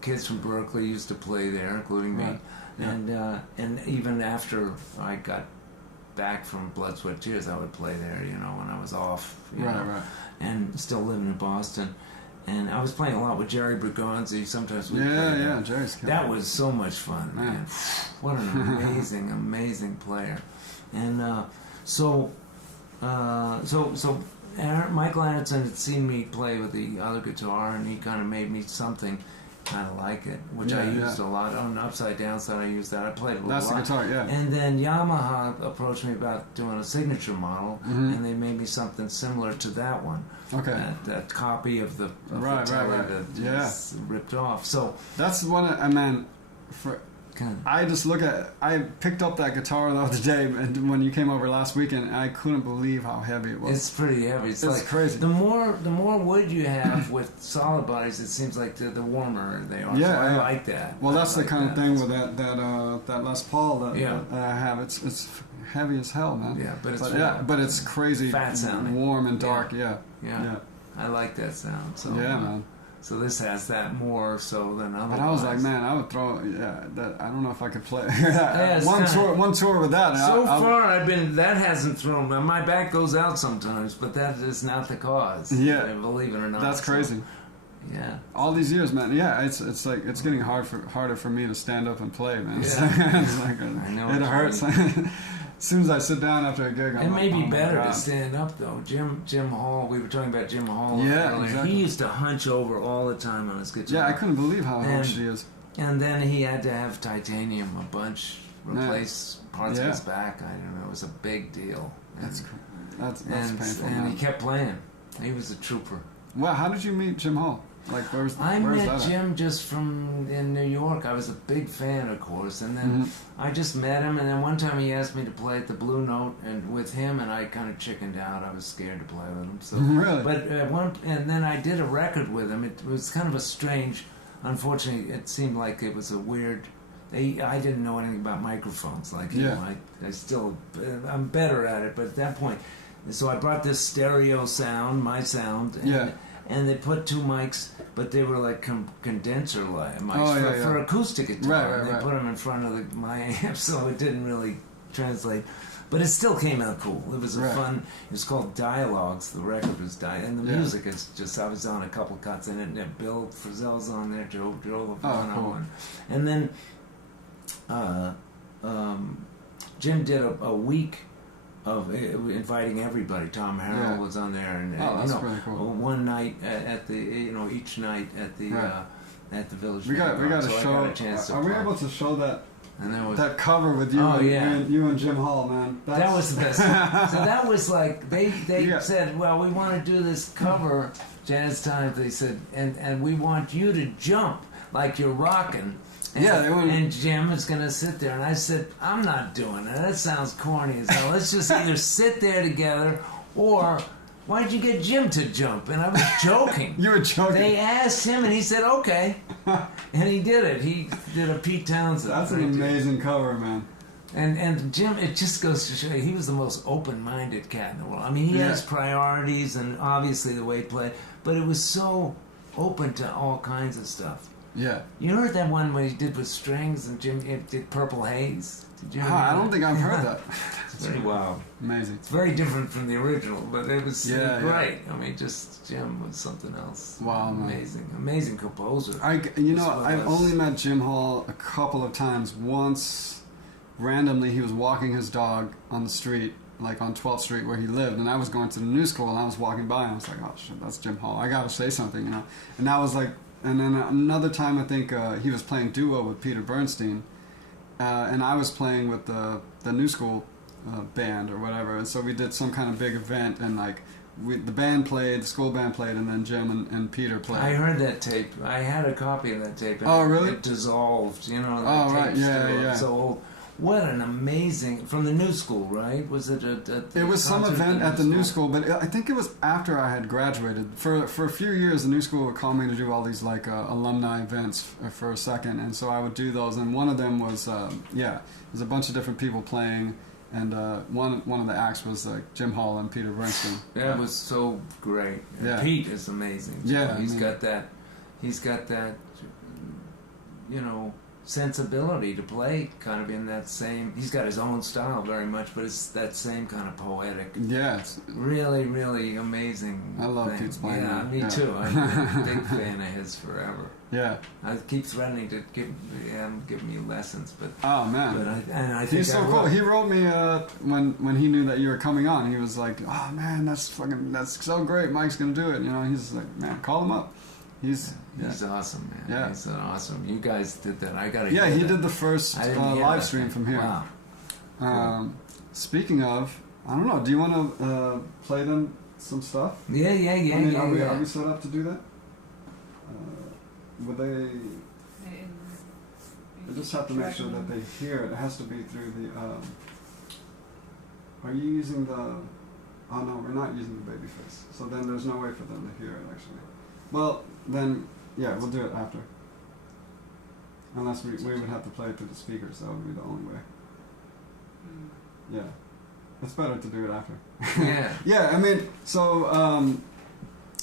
kids from Berklee used to play there, including me. And even after I got back from Blood, Sweat, Tears, I would play there, when I was off, and still living in Boston. And I was playing a lot with Jerry Bergonzi. Sometimes we Jerry's cool. That was so much fun, man. What an amazing, amazing player. And so Michael Anderson had seen me play with the other guitar, and he kind of made me something kind of like it, which I used a lot. On the Upside Down side, I used that. I played it a lot. That's the guitar, And then Yamaha approached me about doing a signature model, and they made me something similar to that one. Okay. That copy of the Tele that was ripped off. So that's one I picked up that guitar the other day, and when you came over last weekend, I couldn't believe how heavy it was. It's pretty heavy. It's like crazy. The more wood you have with solid bodies, it seems like the warmer they are. Yeah, so I like that. Well, that's the kind of thing with that Les Paul that I have. It's heavy as hell, man. Yeah, but it's crazy, fat sounding, warm and dark. Yeah. I like that sound. So man. So this has that more so than otherwise. But I was like, man, I would throw. I don't know if I could play one tour with that. Far, that hasn't thrown. My back goes out sometimes, but that is not the cause. Yeah, believe it or not. That's crazy. Yeah. All these years, man. Yeah, it's like it's getting harder for me to stand up and play, man. It's like I know it hurts. As soon as I sit down after a gig, it may be better to stand up though. Jim Hall, we were talking about Jim Hall. Yeah, exactly. He used to hunch over all the time on his guitar. Yeah, I couldn't believe how hunched he is. And then he had to have titanium a bunch replace parts of his back. I don't know. It was a big deal. That's painful. And he kept playing. He was a trooper. Well, how did you meet Jim Hall? Like, I met Jim just in New York. I was a big fan, of course, and then I just met him. And then one time he asked me to play at the Blue Note and with him, and I kind of chickened out. I was scared to play with him. So, really? But and then I did a record with him. It was kind of a strange unfortunately, it seemed like it was a weird. I didn't know anything about microphones. Like, you know, I'm better at it, but at that point, so I brought this stereo sound, my sound, and they put 2 mics, but they were like condenser mics for acoustic guitar. They put them in front of my amp, so it didn't really translate. But it still came out cool. It was a fun. It was called Dialogues. The record was and the music is just. I was on a couple cuts in it, and Bill Frisell's on there, Joe the Bona, and then Jim did a week of inviting everybody. Tom Harrell was on there, and really cool. One night at the each night at the Village. We got to show. Are we able to show that? And that cover with you, you and Jim Hall, man. That was the best. So that was like they said, well, we want to do this cover, Jazz Time. They said, and we want you to jump like you're rocking. And Jim is going to sit there. And I said, I'm not doing that. That sounds corny as hell. Let's just either sit there together or why'd you get Jim to jump? And I was joking. You were joking. They asked him, and he said, okay. And he did it. He did a Pete Townsend. That's an amazing cover, man. And Jim, it just goes to show you, he was the most open-minded cat in the world. I mean, he has priorities, and obviously the way he played, but it was so open to all kinds of stuff. Yeah. You heard that one when he did with strings, and Jim did Purple Haze? Did you I don't think I've heard that. It's very wild. Amazing. It's very different from the original, but it was great. I mean, just Jim was something else. Wow, amazing, amazing composer. I've only met Jim Hall a couple of times. Once, randomly, he was walking his dog on the street, like on 12th Street where he lived, and I was going to the new school, and I was walking by, and I was like, oh shit, that's Jim Hall. I gotta say something, you know. And that was like, and then another time, I think he was playing duo with Peter Bernstein. And I was playing with the new school band or whatever, and so we did some kind of big event, and like the band played, the school band played, and then Jim and Peter played. I heard that tape. I had a copy of that tape. And really? It dissolved, you know. Oh, right, yeah. It's old. What an amazing... From the new school, right? Was it It was some event at the new school, but I think it was after I had graduated. For a few years, the new school would call me to do all these, like, alumni events for a second, and so I would do those, and one of them was, there's a bunch of different people playing, and one of the acts was Jim Hall and Peter Bernstein. That was so great. Yeah. Pete is amazing. Yeah. He's got that, you know... sensibility to play kind of in that same... He's got his own style very much, but it's that same kind of poetic. Yeah. It's really, really amazing I love thing. Pete's playing. Yeah, me too. I'm a big fan of his forever. Yeah. I keep threatening to give me lessons, but... Oh, man. But I think he's so cool. He wrote me when he knew that you were coming on. He was like, oh, man, that's so great. Mike's going to do it. You know, he's like, man, call him up. He's awesome, man. Yeah. He's awesome. You guys did that. I gotta. Yeah, he did the first live stream from here. Wow. Speaking of, I don't know. Do you want to play them some stuff? Yeah. Are we set up to do that? Would they? I just have to make sure that they hear it. It has to be through the. Are you using the? Oh no, we're not using the baby face. So then there's no way for them to hear it actually. Well, then, yeah, we'll do it after. Unless we would have to play it through the speakers. That would be the only way. Yeah. It's better to do it after. Yeah. Yeah, I mean, so,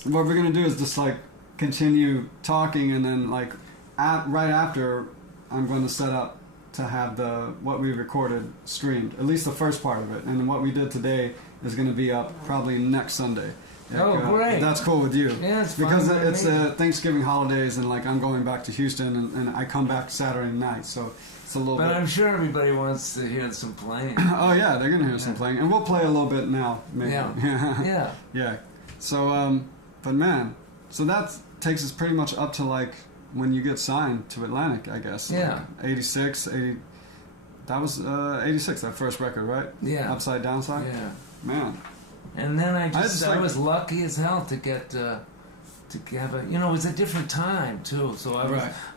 what we're going to do is just, like, continue talking, and then, like, right after, I'm going to set up to have what we recorded streamed. At least the first part of it. And what we did today is going to be up probably next Sunday. Great. That's cool with you. Yeah, it's because it's Thanksgiving holidays, and like I'm going back to Houston, and I come back Saturday night, so it's a little bit. But I'm sure everybody wants to hear some playing. Oh yeah, they're gonna hear some playing, and we'll play a little bit now, maybe. Yeah. Yeah. So, but man, so that takes us pretty much up to like when you get signed to Atlantic, I guess. Yeah. Like 86, 80. That was 86, that first record, right? Yeah. Upside Downside. Yeah. Man. And then I was lucky as hell to get to have a, you know, it was a different time too. So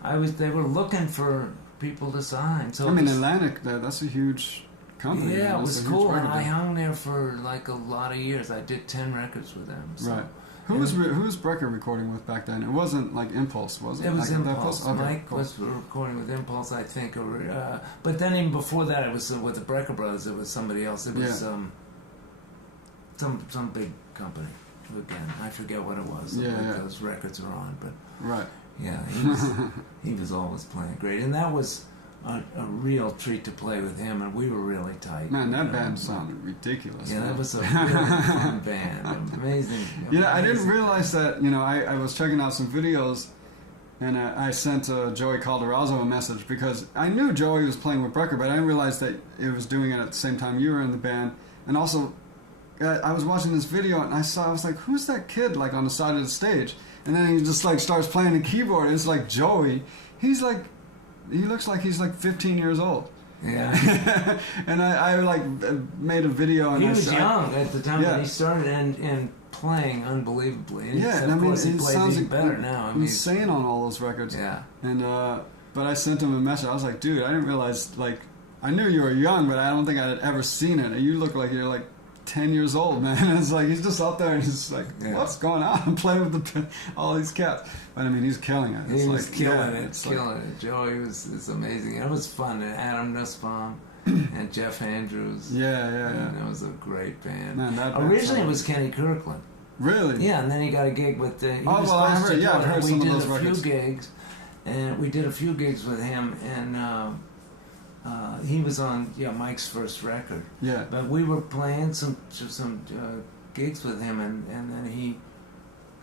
they were looking for people to sign. So I mean, Atlantic, that's a huge company. Yeah, it was cool, and I hung there for like a lot of years. I did 10 records with them. So. Right. Who was Brecker recording with back then? It wasn't like Impulse, was it? It was like Impulse. Okay, Mike cool. was recording with Impulse, I think. But then even before that, it was with the Brecker brothers. It was somebody else. It was some big company. Again, I forget what it was. Those records are on, but right. Yeah, he was always playing great, and that was a real treat to play with him, and we were really tight. Man, that band sounded ridiculous. Yeah, man. That was a really fun band. Amazing. Yeah, I didn't realize that, I was checking out some videos, and I sent Joey Calderazzo a message, because I knew Joey was playing with Brecker, but I didn't realize that it was doing it at the same time you were in the band. And also, I was watching this video, and I was like, who's that kid, like, on the side of the stage? And then he just, like, starts playing the keyboard, and it's like Joey. He looks like he's like 15 years old. Yeah. And I like made a video. And he was young at the time when he started and playing unbelievably. And and of course, it he plays sounds even better now. Insane on all those records. Yeah. And but I sent him a message. I was like, dude, I didn't realize, like, I knew you were young, but I don't think I had ever seen it. You look like you're like 10 years old, man. And it's like he's just up there and he's just like, what's going on? I'm playing with all these cats. But I mean, he's killing it. He was killing it. Joey was amazing. It was fun. And Adam Nussbaum and Jeff Andrews. Yeah. It was a great band. Man, originally it was Kenny Kirkland. Really? Yeah, and then he got a gig with. I heard some of those records. We did a few gigs with him, and he was on Mike's first record. Yeah. But we were playing some gigs with him, and then he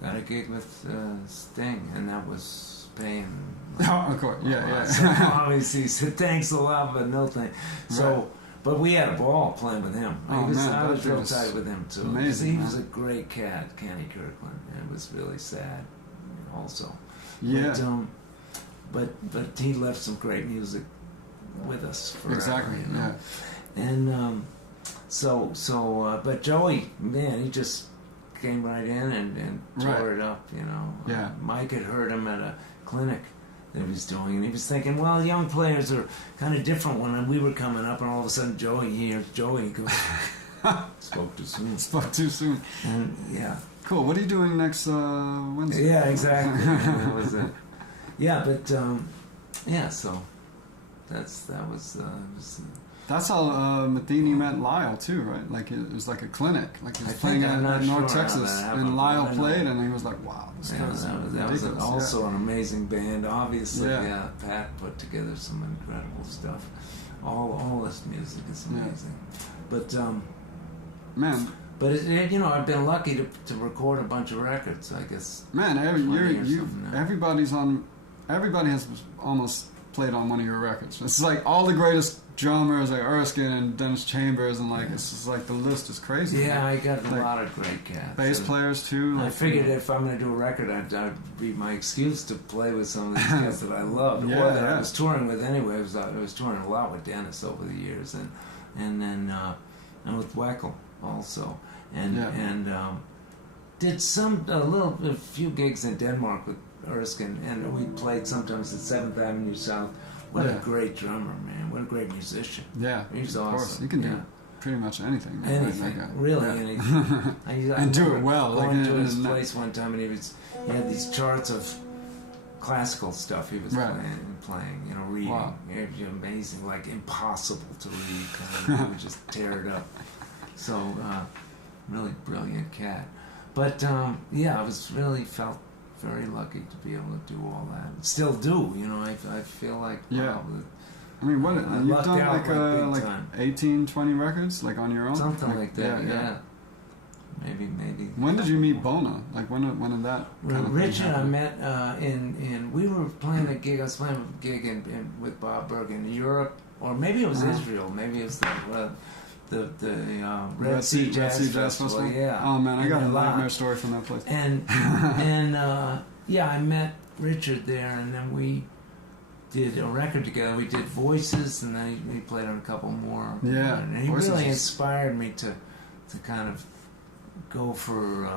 got a gig with Sting, and that was paying. Of course. Yeah. So obviously, he said thanks a lot, but no thanks. So. Right. But we had a ball playing with him. I was real was tight with him too. Amazing. He was a great cat, Kenny Kirkland. And it was really sad, also. Yeah. But he left some great music with us forever. Exactly. Yeah. And but Joey, man, he just came right in and tore it up. Yeah. Mike had heard him at a clinic that he was doing, and he was thinking, well, young players are kind of different when we were coming up, and all of a sudden he hears Joey, he goes, spoke too soon. And cool. What are you doing next Wednesday? Yeah, exactly. That was it. Yeah, but so that was that's how Metheny met Lyle too, right? Like it was like a clinic, like he was playing at North Texas, and Lyle played, and he was like, "Wow, this guy's that was also an amazing band." Obviously, Pat put together some incredible stuff. All this music is amazing, but man. But I've been lucky to record a bunch of records. I guess. Man, everybody has almost played on one of your records. It's like all the greatest drummers, like Erskine and Dennis Chambers, and like it's just like the list is crazy. Yeah, I got a lot of great cats. Bass players too. I figured if I'm going to do a record, I'd be my excuse to play with some of these cats that I loved, or that I was touring with anyway. I was touring a lot with Dennis over the years, and then with Weckel also, and did a few gigs in Denmark with Erskine, and we played sometimes at 7th Avenue South. What a great drummer, man. What a great musician. Yeah. He's awesome. Of course. He can do pretty much anything. Anything. Really anything. And do it well. Going to his place one time, and he had these charts of classical stuff he was playing, reading. Wow. Amazing, like impossible to read. He would just tear it up. So, really brilliant cat. But, I felt very lucky to be able to do all that. Still do, I feel like I mean, what you've done like 18, 20 records, like on your own, something like that. Yeah. Maybe. When did you meet Bona? Like when did that? Richard, I met in we were playing a gig. I was playing a gig with Bob Berg in Europe, or maybe it was Israel. Maybe it was the Red Sea Jazz Festival. Yeah. Oh man, I got a nightmare story from that place. And I met Richard there, and then we did a record together. We did Voices, and then he played on a couple more. Yeah. And he really inspired me to kind of go for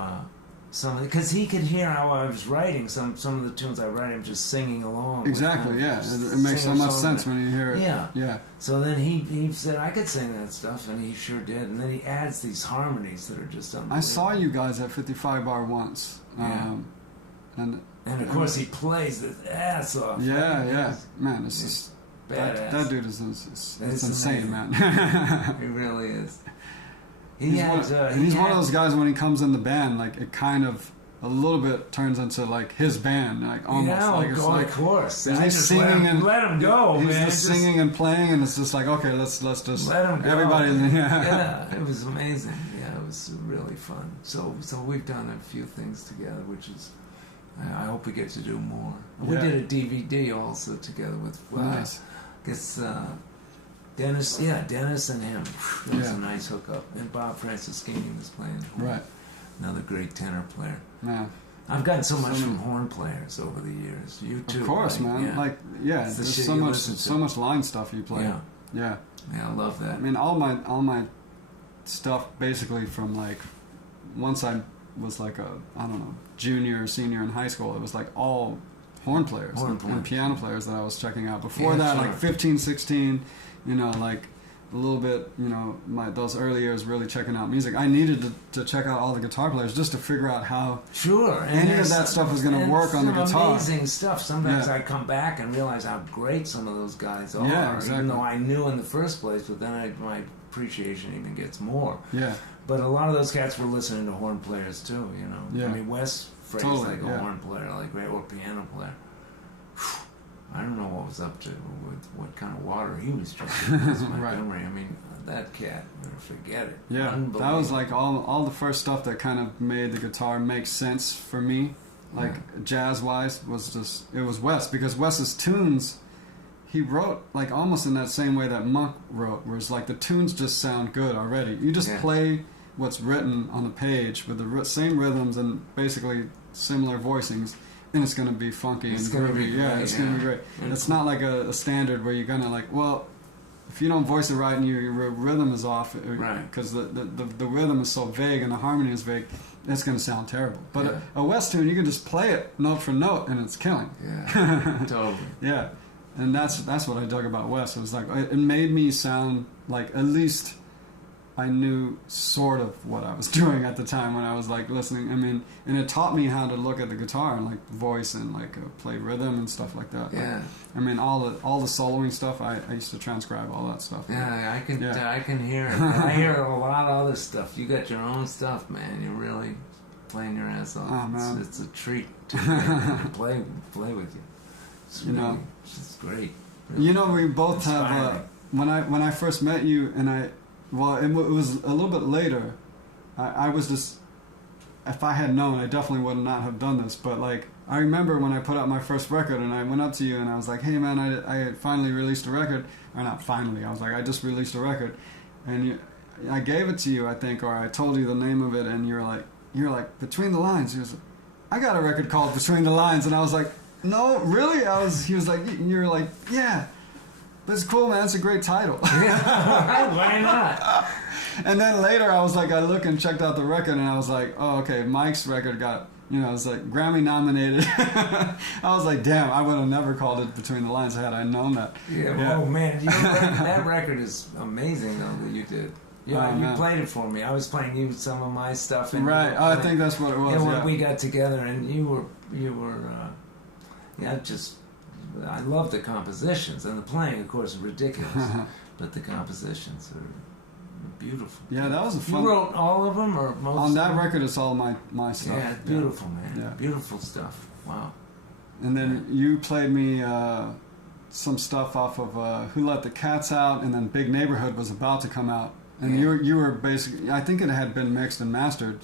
some of because he could hear how I was writing some of the tunes I write. I'm just singing along. Exactly. Yeah, it makes so much sense when you hear it. Yeah. Yeah. So then he said I could sing that stuff, and he sure did. And then he adds these harmonies that are just unbelievable. I saw you guys at 55 Bar once. And of course he plays his ass off. Yeah, yeah. Man, it's just that dude is insane, man. He really is. He's one of those guys when he comes in the band, like it kind of a little bit turns into like his band, like almost. Yeah, like it's like, of course. He's singing let him go. He's man. just singing and playing, and it's just like okay, let's just let him go. Everybody, yeah, it was amazing. Yeah, it was really fun. So we've done a few things together, which is. I hope we get to do more. We did a DVD also together with. Nice. Guess Dennis. Yeah, Dennis and him. It was a nice hookup. And Bob Franceschini was playing. Right. Another great tenor player. Yeah. I've gotten so much from horn players over the years. You too. Of course, man. There's so much line stuff you play. Yeah. I love that. I mean, all my stuff basically from like once I was like junior or senior in high school, it was like all horn players and piano players that I was checking out. Before that, like 15, 16, like a little bit, those early years really checking out music. I needed to check out all the guitar players just to figure out how any of that stuff was going to work on the guitar. Amazing stuff. Sometimes I come back and realize how great some of those guys are, even though I knew in the first place, but then my appreciation even gets more. Yeah. But a lot of those cats were listening to horn players too, Yeah. I mean, Wes phrased like a horn player, or piano player. I don't know what was up to, what kind of water he was drinking. That's my memory. I mean, that cat, forget it. Yeah, that was like all the first stuff that kind of made the guitar make sense for me, like jazz-wise, it was Wes, because Wes's tunes, he wrote like almost in that same way that Monk wrote, where it's like the tunes just sound good already. You just play what's written on the page with the same rhythms and basically similar voicings, and it's going to be funky and groovy. It's going to be great. It's not like a standard where you're going to like, well, if you don't voice it right and your rhythm is off, because the rhythm is so vague and the harmony is vague, it's going to sound terrible. But a West tune, you can just play it note for note, and it's killing. Yeah, totally. Yeah, and that's what I dug about West. It was like it made me sound like at least I knew sort of what I was doing at the time when I was like listening. I mean, and it taught me how to look at the guitar and like voice and like play rhythm and stuff like that. Yeah. Like, I mean, all the soloing stuff. I used to transcribe all that stuff. Yeah, I can hear it. I hear a lot of other stuff. You got your own stuff, man. You're really playing your ass off. Oh, man. It's a treat to play with you. It's really, it's great. Really we both have. When I first met you, and well, it was a little bit later. I was just, if I had known, I definitely would not have done this. But like, I remember when I put out my first record, and I went up to you, and I was like, "Hey, man, I finally released a record." Or not finally. I was like, "I just released a record," and I gave it to you, I think, or I told you the name of it, and you're like, "Between the Lines." He was like, "I got a record called Between the Lines," and I was like, "No, really?" He was like, "You were like, yeah." That's cool, man. It's a great title. Why not? And then later, I was like, I looked and checked out the record, and I was like, oh, okay, Mike's record got, it was like Grammy nominated. I was like, damn, I would have never called it Between the Lines had I known that. Yeah. Oh man, that record is amazing though that you did. You played it for me. I was playing you some of my stuff. And I think that's what it was. When we got together, and you were, I love the compositions, and the playing, of course, is ridiculous, but the compositions are beautiful. Yeah, that was a fun. You wrote all of them, or most? On that record, it's all my stuff. Yeah, beautiful, man. Yeah. Beautiful stuff. Wow. And then you played me some stuff off of Who Let the Cats Out, and then Big Neighborhood was about to come out. And you were basically, I think it had been mixed and mastered,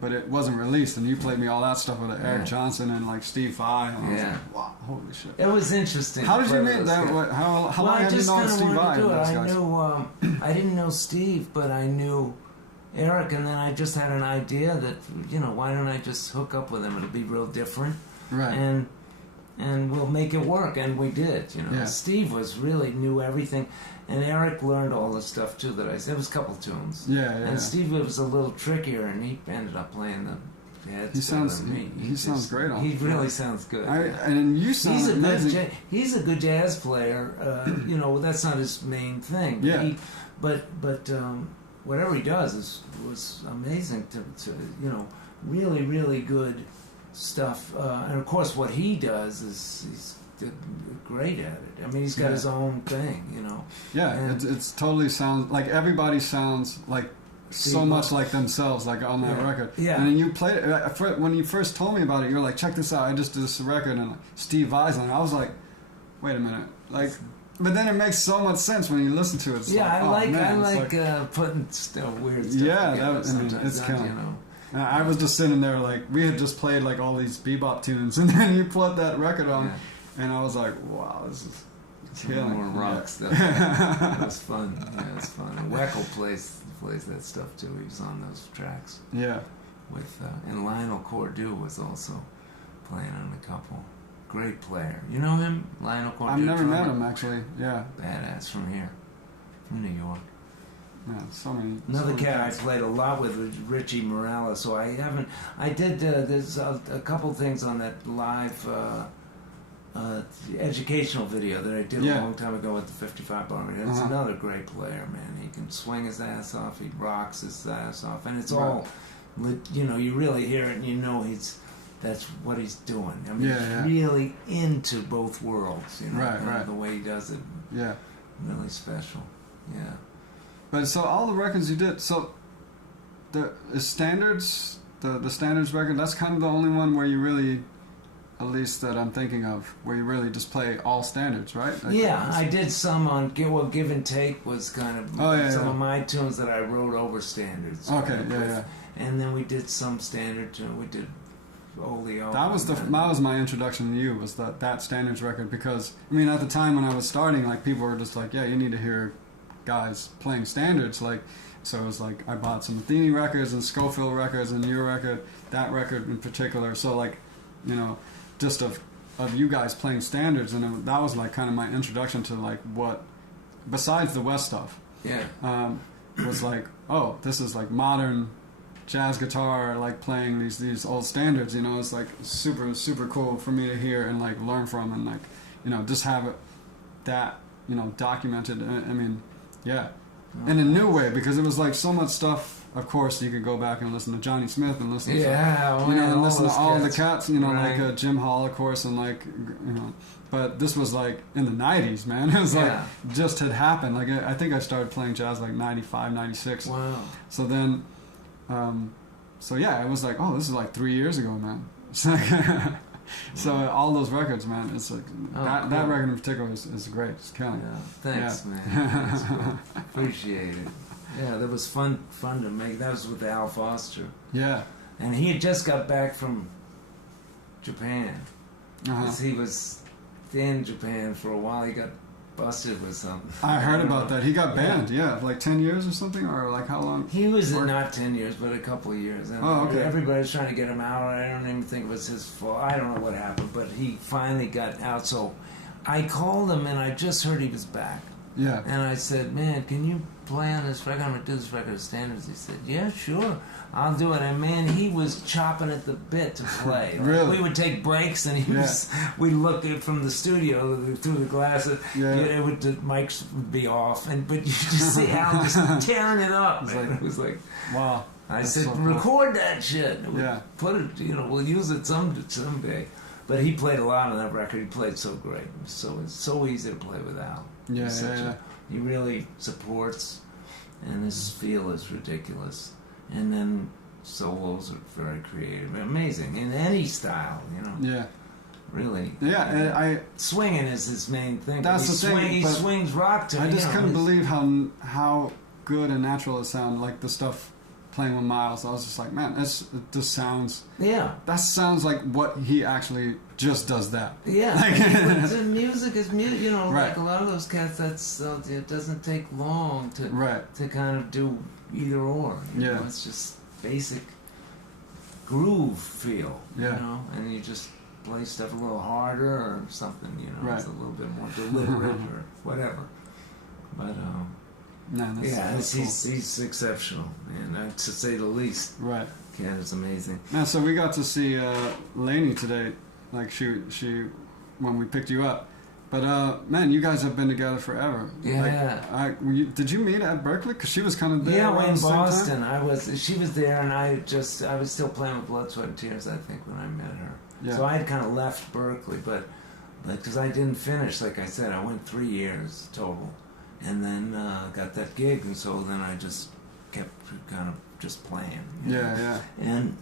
but it wasn't released. And you played me all that stuff with Eric Johnson and like Steve Vai. And I was like, wow, holy shit! It was interesting. How did you meet that? How long have you known Steve Vai? I didn't know Steve, but I knew Eric, and then I just had an idea that why don't I just hook up with him? It'll be real different, right? And we'll make it work, and we did. Steve knew everything. And Eric learned all the stuff too that I said. It was a couple tunes. Yeah. And Steve was a little trickier, and he ended up playing the heads. He sounds great on. He really sounds good. And you sound amazing. He's a good jazz player. That's not his main thing. Yeah. But whatever he does was amazing to really, really good stuff. And of course, what he does is he's great at it. I mean, he's got his own thing, Yeah, it's totally sounds like everybody sounds like so much like themselves, like on that record. Yeah. And then you played it when you first told me about it. You're like, check this out. I just did this record and Steve Vai's on it. I was like, wait a minute, like. But then it makes so much sense when you listen to it. It's I like like putting weird stuff. Yeah, it's killing. I was just sitting there like we had just played like all these bebop tunes, and then you put that record on, and I was like, wow, this is killing. More rock stuff. It was fun. Yeah, it was fun. And Weckel plays that stuff too. He was on those tracks. Yeah. And Lionel Cordew was also playing on a couple. Great player. You know him, Lionel Cordew? I've never met him actually. Yeah. Badass from here, from New York. Yeah, so many. Another cat I played a lot with was Richie Morales. So I did. There's a couple things on that live educational video that I did a long time ago with the 55 bar. It's another great player, man. He can swing his ass off. He rocks his ass off, and it's all, you really hear it, and you know that's what he's doing. I mean, he's really into both worlds. Right. The way he does it. Yeah. Really special. Yeah. But so all the records you did, so the standards, the standards record, that's kind of the only one where you really, at least that I'm thinking of, where you really just play all standards, right? I did some on Give and Take was kind of some of my tunes that I wrote over standards. Okay, And then we did some standard tune. We did Oleo. That was my introduction to you, was that standards record, because I mean at the time when I was starting, like people were just like, yeah, you need to hear guys playing standards, like, so it was like I bought some Metheny records and Scofield records and your record, that record in particular, so like, just of you guys playing standards, and that was like kind of my introduction to like what, besides the West stuff, was like, oh, this is like modern jazz guitar, like playing these old standards, it's like super, super cool for me to hear and like learn from, and like, just have it that, documented. I mean, yeah, in a new way, because it was like so much stuff. Of course, you could go back and listen to Johnny Smith and listen to, and listen to all the cats, like Jim Hall, of course, and like, but this was like in the 90s, man. It was like, just had happened. Like, I think I started playing jazz like 95, 96. Wow. So then, it was like, oh, this is like 3 years ago, man. It's like, so all those records, man, it's like, that record in particular is great. It's killing. Thanks, man. Thanks, man. Appreciate it. Yeah, that was fun to make. That was with Al Foster. Yeah. And he had just got back from Japan. Because he was in Japan for a while. He got busted with something. I heard about that. He got banned, like 10 years or something, or like how long? He was not 10 years, but a couple of years. And okay. Everybody's trying to get him out. I don't even think it was his fault. I don't know what happened, but he finally got out. So I called him, and I just heard he was back. Yeah. And I said, man, can you play on this record? I'm going to do this record of standards. He said, yeah, sure, I'll do it. And man, he was chopping at the bit to play. Really? We would take breaks, and we'd look at it from the studio through the glass. The mics would be off, but you just see Al just tearing it up. It was like, wow. I said, record that shit. Put it, we'll use it someday. But he played a lot on that record. He played so great. It's so easy to play with Al. He really supports, and his feel is ridiculous. And then solos are very creative, amazing in any style, Yeah. Really. Yeah, and swinging is his main thing. That's the thing. He swings rock to. I just couldn't believe how good and natural it sounded. Like the stuff playing with Miles, I was just like, man, it just sounds. Yeah. That sounds like what he actually just does that. Yeah. The music is music. Like a lot of those cats. It doesn't take long to kind of do either or. It's just basic groove feel. And you just play stuff a little harder or something. It's a little bit more deliberate or whatever. But he's exceptional, man, to say the least. Right. cat is amazing. Man, so we got to see Leni today, like she when we picked you up. But man, you guys have been together forever. Yeah. Like, did you meet at Berklee? Because she was kind of there. Yeah, around in the same Boston. time? She was there, and I was still playing with Blood, Sweat, and Tears, I think, when I met her. Yeah. So I had kind of left Berklee, but because I didn't finish, like I said, I went 3 years total, and then got that gig, and so then I just kept kind of just playing. Yeah. And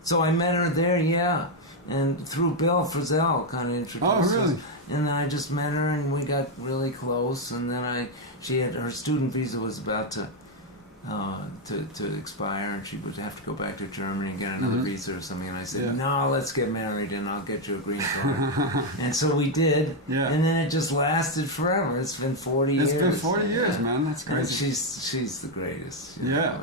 so I met her there, yeah. And through Bill Frisell kind of introduced us. Oh, really? And then I just met her and we got really close. And then she had her student visa was about to expire, and she would have to go back to Germany and get another visa or something. And I said, no, let's get married and I'll get you a green card. And so we did. Yeah. And then it just lasted forever. It's been 40 years. It's been 40 years, man. That's crazy. And she's the greatest. Yeah.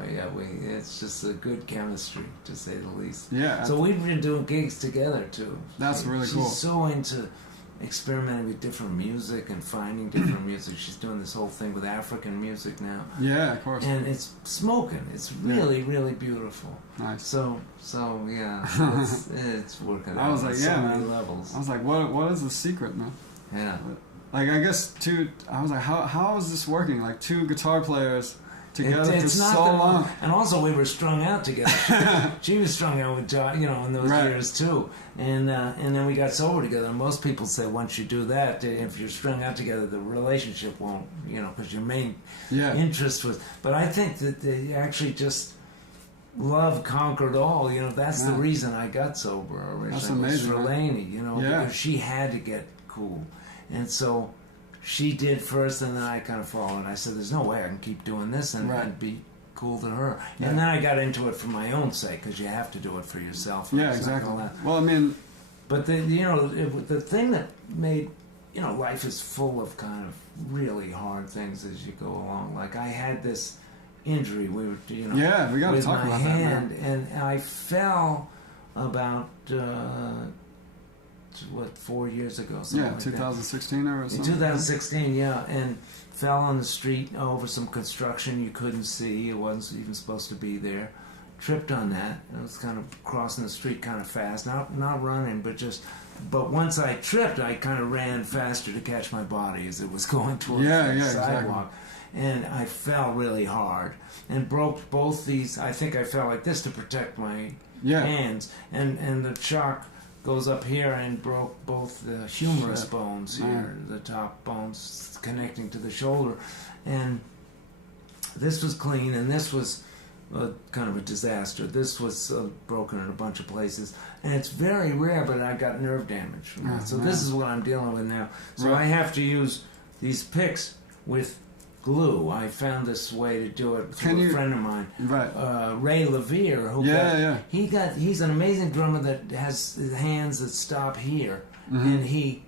It's just a good chemistry, to say the least. Yeah. So we've been doing gigs together too. That's really cool. She's so into experimenting with different music and finding different music. She's doing this whole thing with African music now. Yeah, of course. And it's smoking. It's really, really beautiful. Nice. So yeah, it's working out. I was like, on so many levels. I was like, what is the secret, man? Yeah. Like, I guess I was like, how is this working? Like, two guitar players together for so long. And also, we were strung out together. She was strung out with Jaco, in those years too. And then we got sober together. And most people say once you do that, if you're strung out together, the relationship won't, because your main interest was. But I think that they actually just love conquered all. That's the reason I got sober originally. That's amazing. For Leni, because she had to get cool, and so. She did first, and then I kind of followed. I said, "There's no way I can keep doing this and be cool to her." Yeah. And then I got into it for my own sake, because you have to do it for yourself. Yeah, exactly. Well, I mean, but the thing that made life is full of kind of really hard things as you go along. Like I had this injury. We were we got to talk about hand, that, man. And I fell about. 4 years ago? Yeah, 2016 or something. 2016, and fell on the street over some construction you couldn't see. It wasn't even supposed to be there. Tripped on that. I was kind of crossing the street kind of fast, not running, but once I tripped, I kind of ran faster to catch my body as it was going towards the sidewalk. Exactly. And I fell really hard and broke both these. I think I fell like this to protect my hands, and the shock goes up here and broke both the humerus bones here, the top bones connecting to the shoulder. And this was clean, and this was kind of a disaster. This was broken in a bunch of places. And it's very rare, but I got nerve damage from that. So this is what I'm dealing with now. So I have to use these picks with glue. I found this way to do it through a friend of mine, Ray Levere, who he's an amazing drummer that has hands that stop here, and he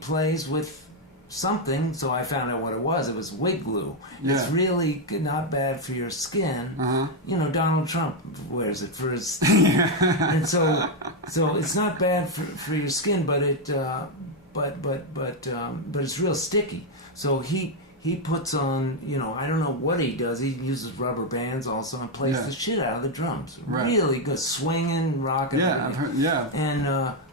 plays with something. So I found out what it was. It was wig glue. It's really not bad for your skin. Donald Trump wears it for his, and so it's not bad for your skin, but it's real sticky. So he puts on, I don't know what he does. He uses rubber bands also and plays the shit out of the drums. Really good, swinging, rocking. Yeah, I've heard, And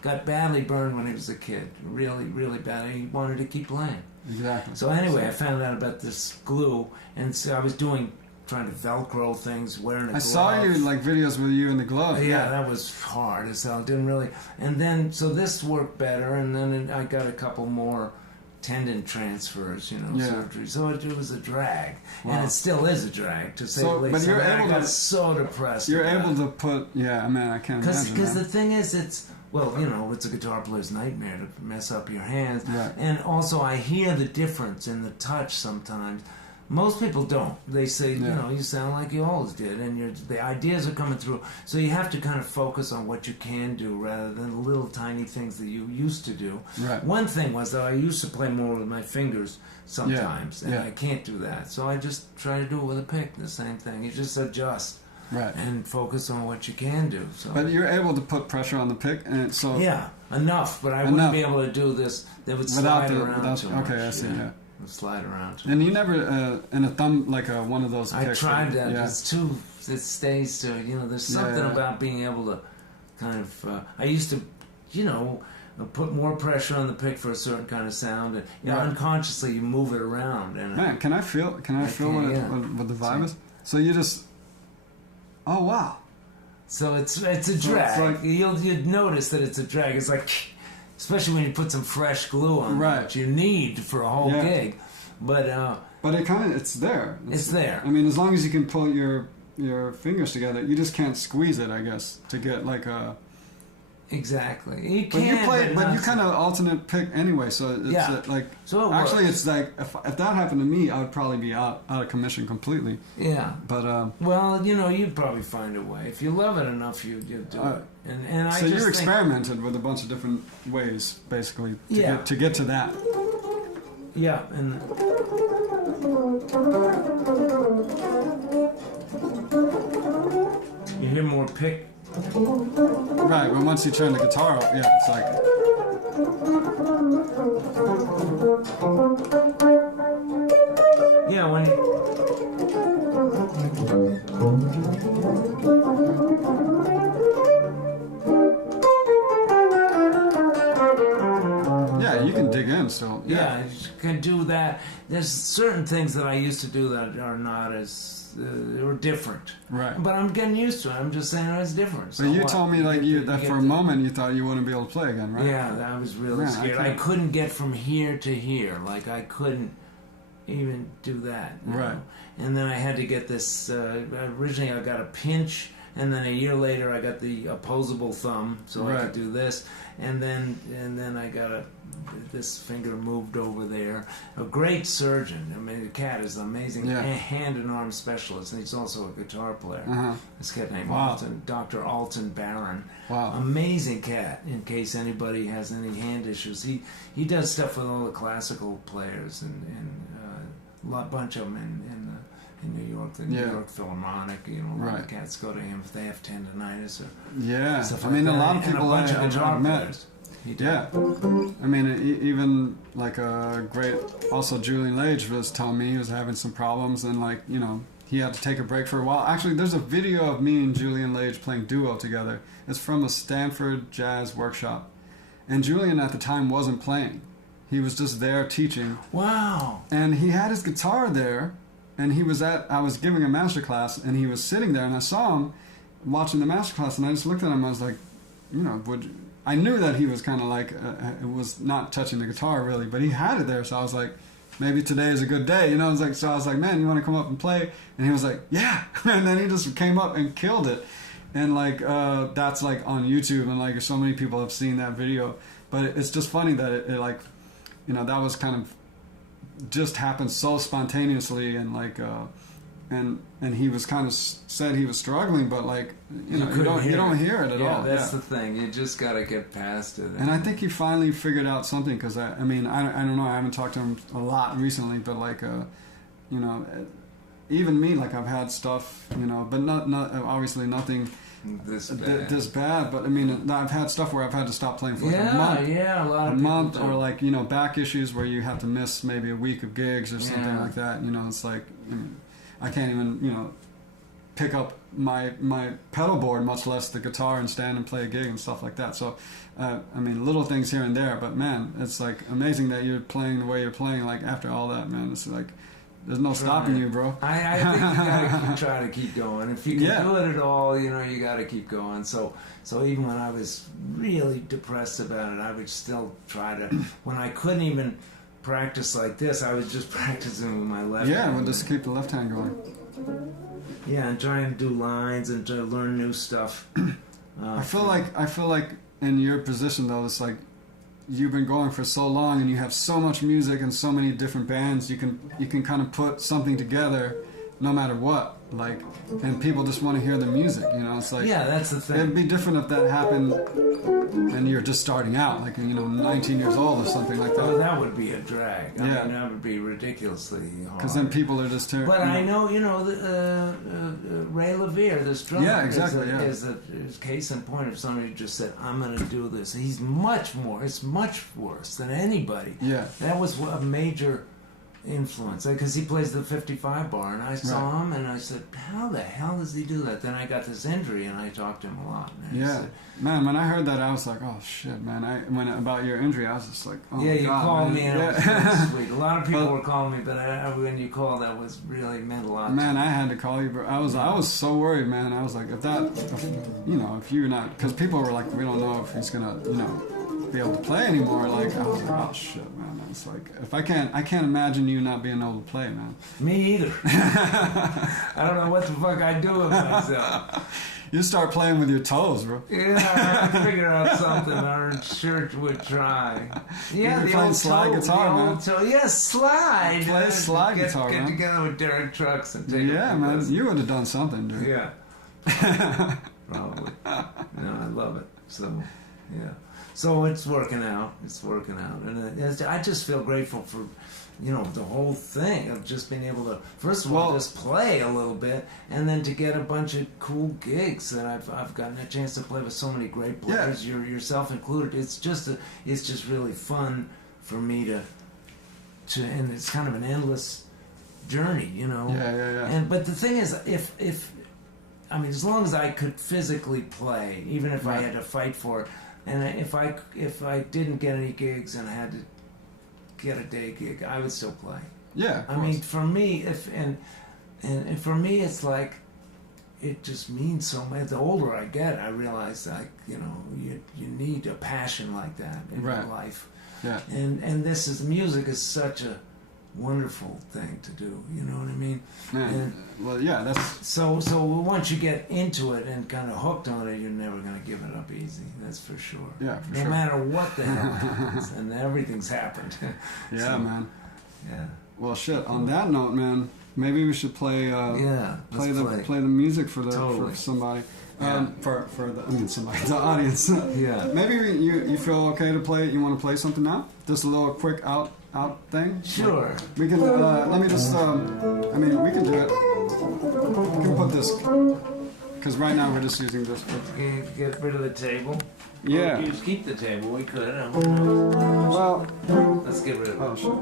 got badly burned when he was a kid. Really, really bad. He wanted to keep playing. Exactly. So anyway, I found out about this glue, and so I was trying to Velcro things, wearing a glove. I saw you like videos with you in the glove. Yeah, that was hard as hell. Didn't really. And then, so this worked better, and then I got a couple more tendon transfers, surgery. So it was a drag, and it still is a drag to say the least. But you're able I got so depressed. You're able to put, I can't imagine. Because the thing is, it's a guitar player's nightmare to mess up your hands, and also I hear the difference in the touch sometimes. Most people don't. They say, you sound like you always did, and the ideas are coming through. So you have to kind of focus on what you can do rather than the little tiny things that you used to do. Right. One thing was that I used to play more with my fingers sometimes, and I can't do that. So I just try to do it with a pick, the same thing. You just adjust and focus on what you can do. So. But you're able to put pressure on the pick, and so... Yeah, enough, but I wouldn't be able to do this. They would slide around too much. Okay, I see, slide around. And you never in a thumb like one of those. I picks, tried that. Yeah. It's too. It stays to. There's something about being able to kind of. I used to, put more pressure on the pick for a certain kind of sound, and unconsciously you move it around. And man, can I feel what the vibe is? So you just. Oh wow. So it's a drag. So like, you'd notice that it's a drag. It's like, especially when you put some fresh glue on, which you need for a whole gig. But it kind of it's there. It's there. I mean, as long as you can pull your fingers together, you just can't squeeze it, I guess, to get like a. Exactly. You but can, you play, but you kind of alternate pick anyway. So it's like. So actually, it's like if that happened to me, I would probably be out of commission completely. Yeah. But well, you'd probably find a way if you love it enough. You'd do it. And I so just you experimented with a bunch of different ways, basically, to get to that. Yeah, and. You hear more pick. Right, but once you turn the guitar off, it's like. Yeah, when Yeah, you can dig in still. Yeah, you can do that. There's certain things that I used to do that are not as. Or different, right? But I'm getting used to it. I'm just saying it's different. So you told me that for a moment you thought you wouldn't be able to play again, right? Yeah, I was really scared. I couldn't get from here to here. Like I couldn't even do that, right? And then I had to get this. Originally, I got a pinch, and then a year later, I got the opposable thumb, so I could do this. And then I got this finger moved over there. A great surgeon. I mean, the cat is an amazing hand and arm specialist, and he's also a guitar player. This cat named Alton, Dr. Alton Barron. Wow. Amazing cat. In case anybody has any hand issues, he does stuff with all the classical players and a bunch of them in New York, the New York Philharmonic. A lot of cats go to him if they have tendonitis or stuff like that. A lot of people I've met. Players. Yeah, I mean, even like a great, also Julian Lage was telling me he was having some problems and he had to take a break for a while. Actually, there's a video of me and Julian Lage playing duo together. It's from a Stanford jazz workshop, and Julian at the time wasn't playing. He was just there teaching. Wow. And he had his guitar there, and I was giving a master class, and he was sitting there, and I saw him watching the master class, and I just looked at him, and I was like, I knew that he was kind of like, it was not touching the guitar really, but he had it there, so I was like, maybe today is a good day, So I was like, man, you want to come up and play? And he was like, yeah. And then he just came up and killed it. And that's like on YouTube, and so many people have seen that video. But it's just funny that it that was kind of just happened so spontaneously, and and he was kind of said he was struggling, but you don't hear it at all. That's the thing. You just got to get past it. And I think he finally figured out something, because I don't know. I haven't talked to him a lot recently, but even me, I've had stuff, but not obviously nothing this bad. But I mean, I've had stuff where I've had to stop playing for a month. Yeah, a lot of month, or back issues where you have to miss maybe a week of gigs or something like that. It's like. I can't even, pick up my pedal board, much less the guitar, and stand and play a gig and stuff like that. So, little things here and there, but man, it's amazing that you're playing the way you're playing. After all that, man, it's there's no stopping you, bro. I think you gotta try to keep going. If you can do it at all, you gotta keep going. So even when I was really depressed about it, I would still try to. When I couldn't even practice like this, I was just practicing with my left hand. We'll just keep the left hand going. Yeah, and try and do lines and to learn new stuff. I feel like in your position though, it's you've been going for so long and you have so much music and so many different bands. You can kind of put something together, no matter what. And people just want to hear the music. It's that's the thing. It'd be different if that happened and you're just starting out, 19 years old or something like that. Well, that would be a drag. I mean, that would be ridiculously hard. Because then people are just terrible. But I know, Ray Levere, this drummer, is a case in point of somebody who just said, I'm going to do this. It's much worse than anybody. Yeah. That was a major influence, because he plays the 55 bar, and I saw him, and I said, how the hell does he do that? Then I got this injury, and I talked to him a lot. Said, man, when I heard that, I was like, oh shit, man. About your injury, I was just like, oh yeah, you God, called man. me, and it was really sweet. A lot of people were calling me, but when you called, that was really meant a lot. Man, I had to call you, bro. I was so worried, man. I was like, if you're not, because people were like, we don't know if he's gonna, be able to play anymore. Like, I was like, oh shit, man. It's like, if I can't imagine you not being able to play, man. Me either. I don't know what the fuck I'd do with myself. You start playing with your toes, bro. Yeah, I'd figure out something. Our church would try. Yeah, the old slide guitar, man. Yes, slide. Play slide guitar, man. Get together with Derek Trucks and take Yeah, man. Listen. You would have done something, dude. Yeah. Probably. No, I love it. So, yeah. So it's working out. And I just feel grateful for, the whole thing of just being able to, first of all, just play a little bit, and then to get a bunch of cool gigs that I've gotten a chance to play with so many great players, yourself included. It's just really fun for me to, and it's kind of an endless journey, Yeah. But the thing is, if as long as I could physically play, even if I had to fight for it. And if I didn't get any gigs and I had to get a day gig, I would still play. Yeah. I mean, for me, and for me, it's like it just means so much. The older I get, I realize that you need a passion like that in your life. Yeah. And music is such a wonderful thing to do, you know what I mean? Man, that's... So once you get into it and kind of hooked on it, you're never going to give it up easy, that's for sure. Yeah, for sure. No matter what the hell happens, and everything's happened. Yeah, man. Yeah. Well, shit, on that note, man, maybe we should play the music for somebody. For the audience. Yeah. Maybe you feel okay to play it? You want to play something now? Just a little quick out thing? Sure. We can, let me just, we can do it. We can put this, because right now we're just using this. Get rid of the table? Yeah. Or keep the table, we could. Well. Let's get rid of it. Oh, sure.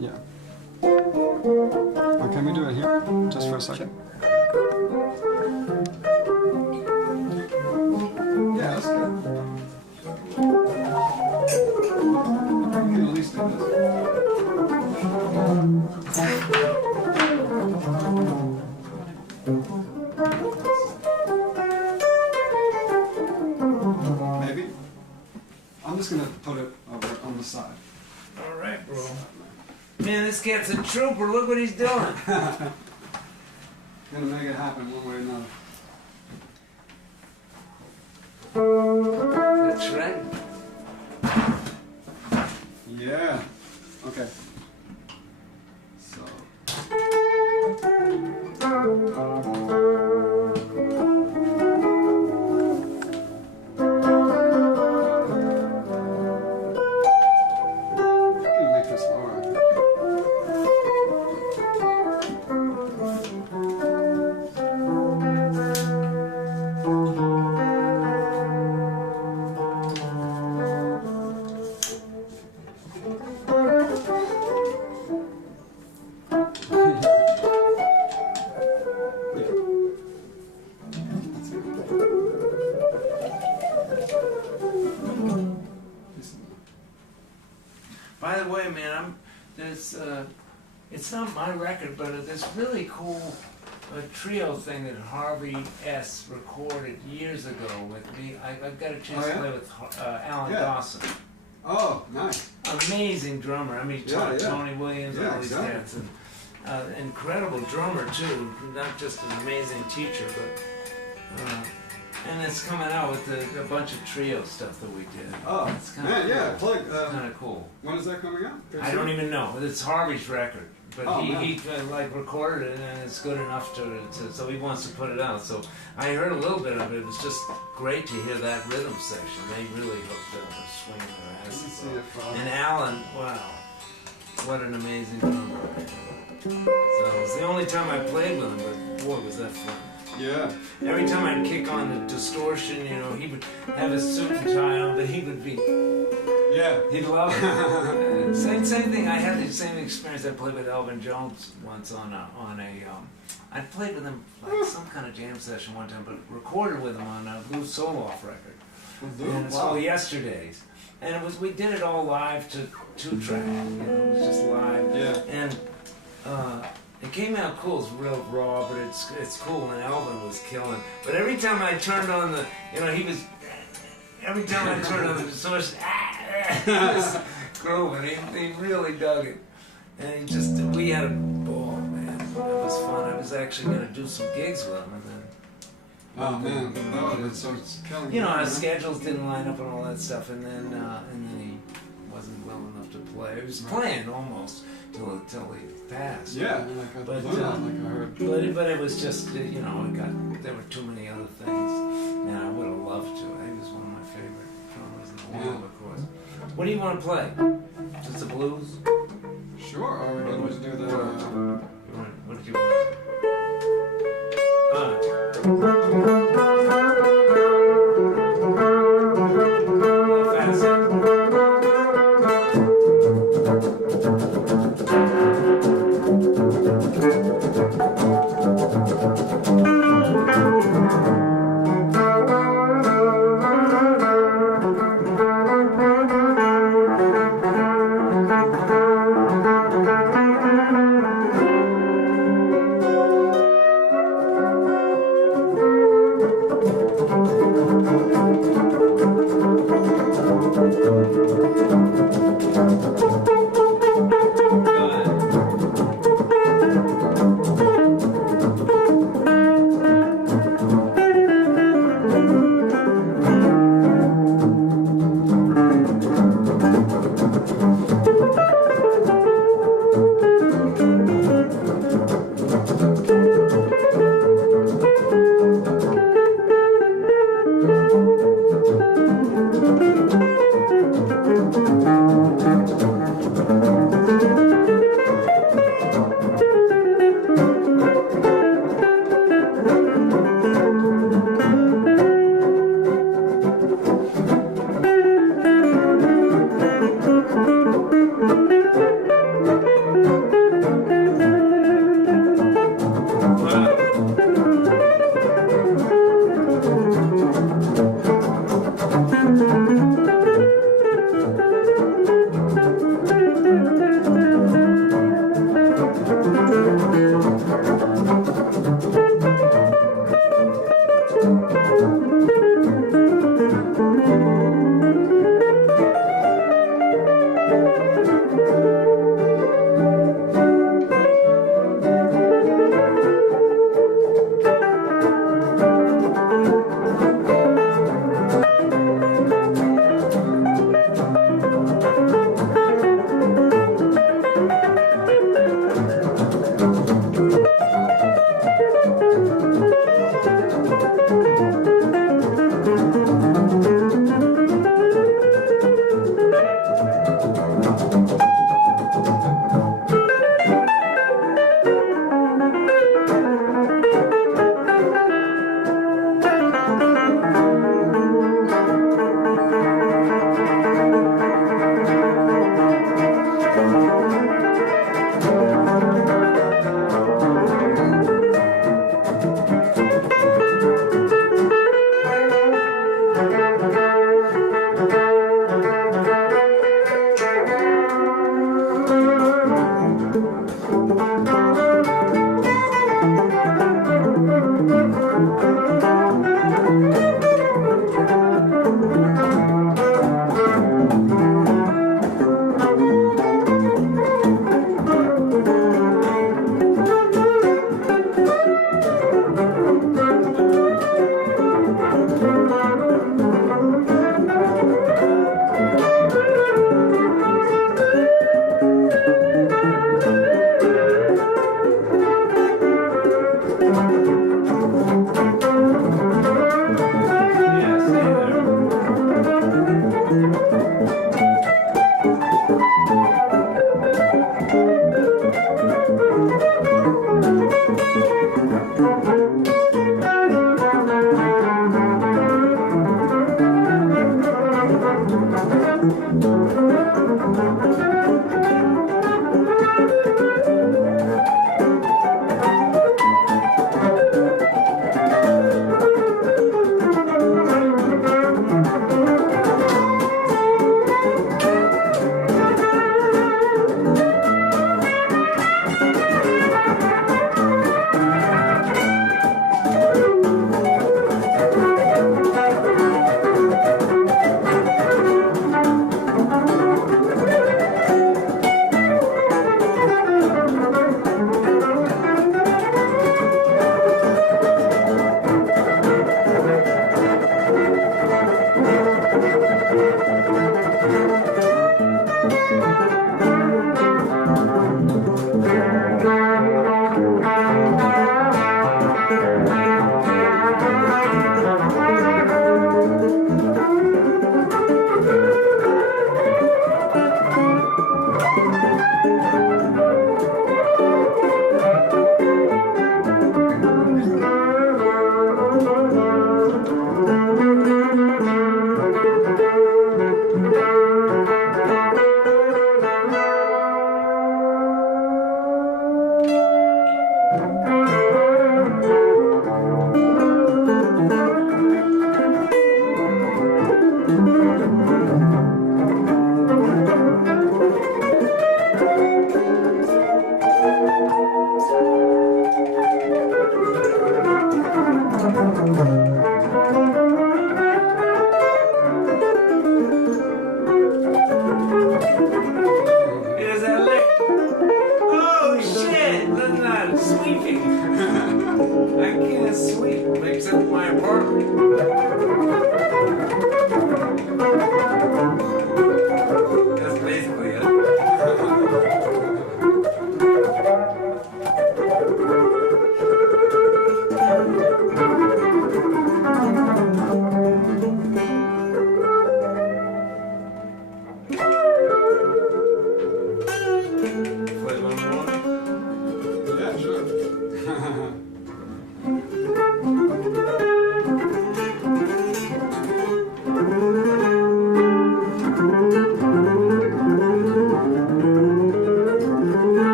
Yeah. Oh, can we do it here? Just for a second? Yeah, that's good. We can at least do Maybe. I'm just gonna put it over on the side. All right, bro. Man, this cat's a trooper. Look what he's doing. Gonna make it happen one way or another. That's right. Yeah. Okay. So. Make this lower. By the way, man, it's not my record, but this really cool trio thing that Harvey S. recorded years ago with me. I got a chance to play with Alan Dawson. Oh, nice. Amazing drummer. I mean, Tony Williams, all these exactly. cats. And incredible drummer, too. Not just an amazing teacher, but... and it's coming out with a bunch of trio stuff that we did. Oh, it's kind of cool. It's kind of cool. When is that coming out? I don't even know. It's Harvey's record, but he recorded it, and it's good enough to so he wants to put it out. So I heard a little bit of it. It was just great to hear that rhythm section. They really hooked up and swinging their asses. And Alan, wow, what an amazing drummer. So it was the only time I played with him, but boy, was that fun. Yeah. Every time I'd kick on the distortion, he would have his suit and tie on, but he would be Yeah. He'd love it. Same thing. I had the same experience. I played with Elvin Jones once on a I played with him like some kind of jam session one time, but recorded with him on a Blue Soul-Off record. And it's called Yesterdays. And we did it all live to 2-track. It was just live. Yeah. And it came out cool. It's real raw, but it's cool. And Elvin was killing. But every time I turned on the, he was. Every time I turned on the distortion, he was grooving. He really dug it. And we had a ball, man. It was fun. I was actually going to do some gigs with him, and then. Oh man, it's killing. Our schedules didn't line up and all that stuff, and then he wasn't well enough to play. He was playing almost till he passed. Yeah, but I heard. But it was just there were too many other things, and I would have loved to. He was one of my favorite drummers in the world, of course. What do you want to play? Just the blues? Sure. Or we can just do the. What did you want?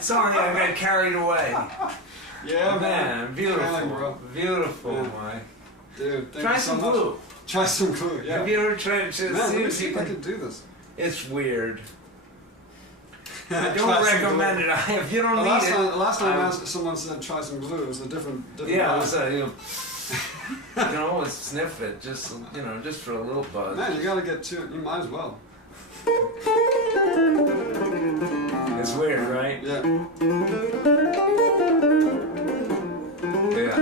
Sorry, I got carried away. Yeah, man, beautiful, bro. Beautiful, Yeah. Mike. Dude, thank Try you so some much. glue. Try some glue, yeah. Have you ever tried to Man, let see me if see you if I can? can do this. It's weird. I Try don't some recommend glue. it. If you don't The need last it. time, last time someone said try some glue, it was a different Yeah, it buzz. was you know, sniff it, just just for a little buzz. Man, you gotta get to it. You might as well. It's weird, right? Yeah. Yeah.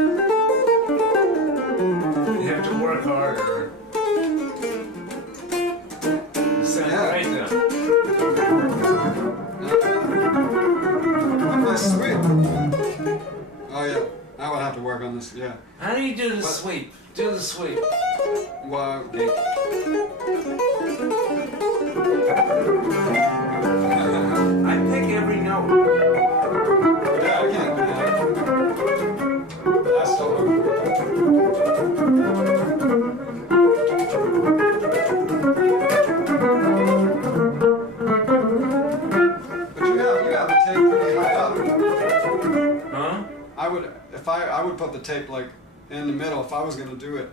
You have to work harder. You sound great now. That's sweet. Oh yeah, I would have to work on this. Yeah. How do you do the sweep? Do the sweep. Wow. I pick every note. Yeah, I can't. That's so hard. But you have the tape pretty high up. Huh? I would put the tape like in the middle if I was gonna do it.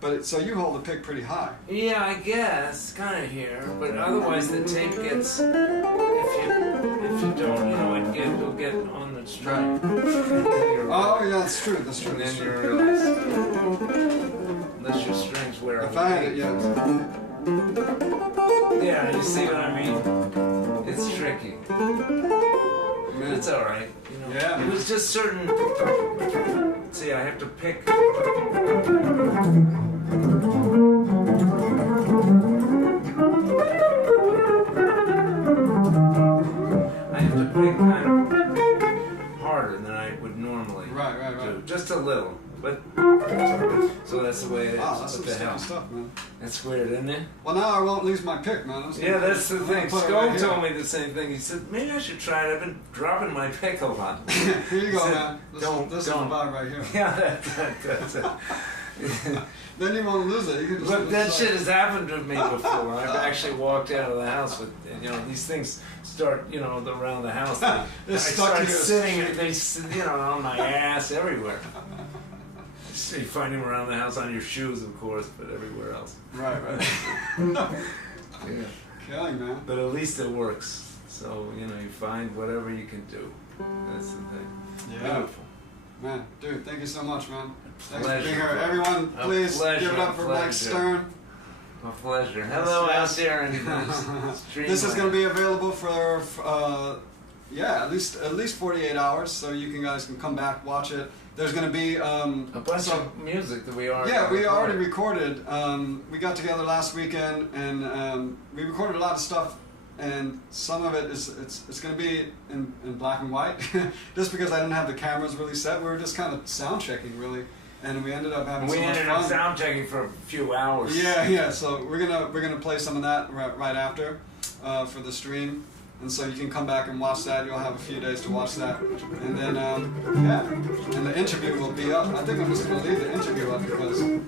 But so you hold the pick pretty high. Yeah, I guess, kind of here, but otherwise the tape gets, if you don't, it'll get on the string. Oh yeah, that's true. That's true. And That's then you true. realize, unless your strings wear If I had it, yeah. Yeah, you see what I mean? It's tricky. Man. It's all right. Yeah. It was just certain. See, I have to pick. I have to play kind of harder than I would normally do. Just a little. But so that's the way it is. Wow, that's what some the hell? stuff, man. That's weird, isn't it? Well, now I won't lose my pick, man. Yeah, that's the thing. Scofield told me the same thing. He said, maybe I should try it. I've been dropping my pick a lot. Here you go, said, man. This is the vibe right here. Yeah, that's it. Then you won't lose it. You can just Look, that shit has happened to me before. I've actually walked out of the house with, these things start, around the house. I start sitting, on my ass everywhere. So you find him around the house on your shoes, of course, but everywhere else. Right. Yeah. Killing, man. But at least it works. So, you find whatever you can do. That's the thing. Yeah. Beautiful. Man, dude, thank you so much, man. Thanks Pleasure. for being here. Everyone, please give it up for Mike Stern. My pleasure. Hello out there in the stream. This is going to be available for, at least 48 hours, so you guys can come back, watch it. There's going to be a bunch of music that we already we already recorded. We got together last weekend and we recorded a lot of stuff, and some of it it's going to be in black and white, just because I didn't have the cameras really set. We were just kind of sound checking really, and we ended up having so much fun. We ended up sound checking for a few hours. Yeah. So we're gonna play some of that right after for the stream. And so you can come back and watch that. You'll have a few days to watch that. And then, and the interview will be up. I think I'm just going to leave the interview up because, I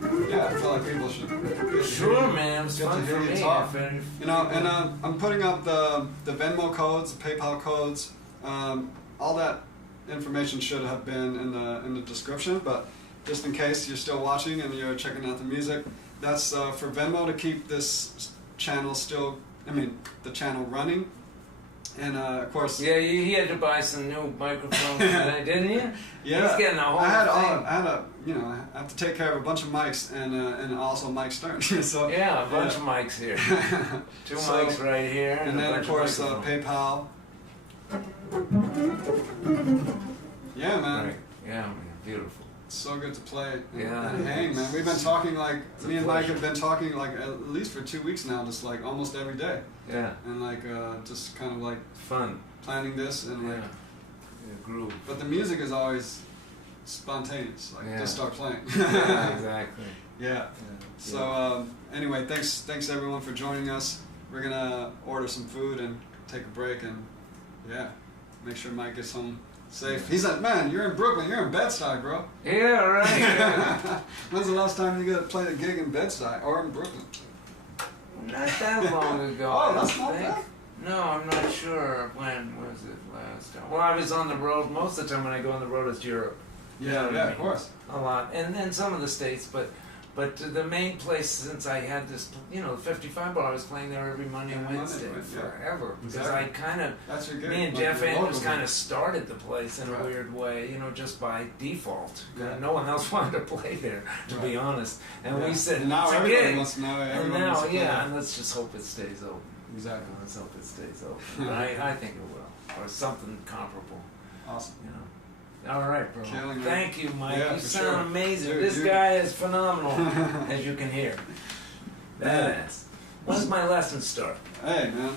feel like people should... Sure, man. It's fun for me. Talk. And I'm putting up the Venmo codes, the PayPal codes. All that information should have been in the description, but just in case you're still watching and you're checking out the music, that's for Venmo to keep this channel the channel running. And of course, yeah, he had to buy some new microphones today, didn't you? Yeah, he's getting a whole thing. I have to take care of a bunch of mics and also Mike Stern. So yeah, a bunch of mics here, two mics right here, and then of course PayPal. Yeah, man. Right. Yeah, man. Beautiful. It's so good to play and yeah, hang, man. We've been talking me and Mike have been talking at least for 2 weeks now, just almost every day. Yeah. And just kind of fun planning this and groove. But the music is always spontaneous. Just start playing. Yeah, exactly. Yeah. So anyway, thanks everyone for joining us. We're gonna order some food and take a break and make sure Mike gets home safe. He's like, man, you're in Brooklyn, you're in Bed-Stuy, bro. Yeah, right. Yeah. When's the last time you got to play a gig in Bed-Stuy or in Brooklyn? Not that long ago. Oh, that's not bad. No, I'm not sure. When was it last time? Well, I was on the road. Most of the time when I go on the road, it's Europe. Yeah, of course. A lot. And then some of the States, but the main place, since I had this, the 55 bar, I was playing there every Monday and Wednesday forever. Because I kind of, me and Jeff Andrews kind of started the place in a weird way, just by default. Yeah. No one else wanted to play there, to be honest. And we said, now everybody wants to know. And now, and let's just hope it stays open. Exactly. Let's hope it stays open. But I think it will, or something comparable. Awesome. All right, bro. Thank you, Mike. Yeah, you sound amazing. Dude, this guy is phenomenal, as you can hear. Badass. When's my lesson start? Hey, man.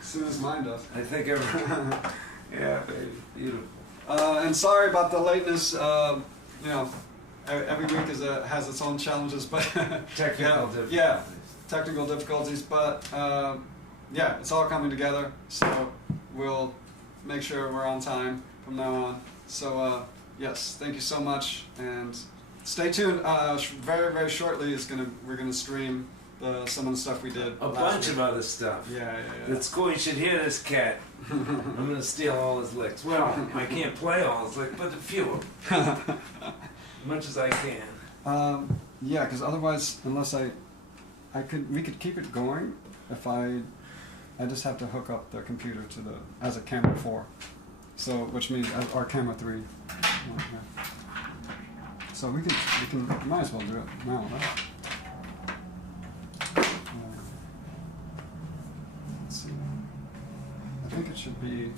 As soon as mine does. I think yeah, baby. Beautiful. And sorry about the lateness. Every week has its own challenges, but technical difficulties. Yeah, technical difficulties, but it's all coming together. So we'll make sure we're on time from now on. So yes, thank you so much, and stay tuned. Very, very shortly we're gonna stream some of the stuff we did. A bunch of other stuff. Yeah. It's cool. You should hear this cat. I'm gonna steal all his licks. Well, I can't play all his licks, but a few of them. As much as I can. Because otherwise, unless we could keep it going if I just have to hook up the computer as a camera 4. So, which means our camera 3. So we might as well do it now, right? Let's see. I think it should be.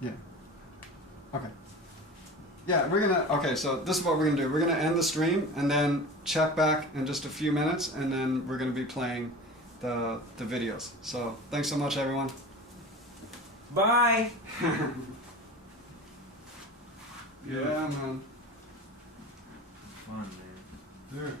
Yeah. Okay. Yeah, okay, so this is what we're gonna do. We're gonna end the stream and then check back in just a few minutes, and then we're gonna be playing the videos. So thanks so much, everyone. Bye. Yeah, man. Fun, man. Dude.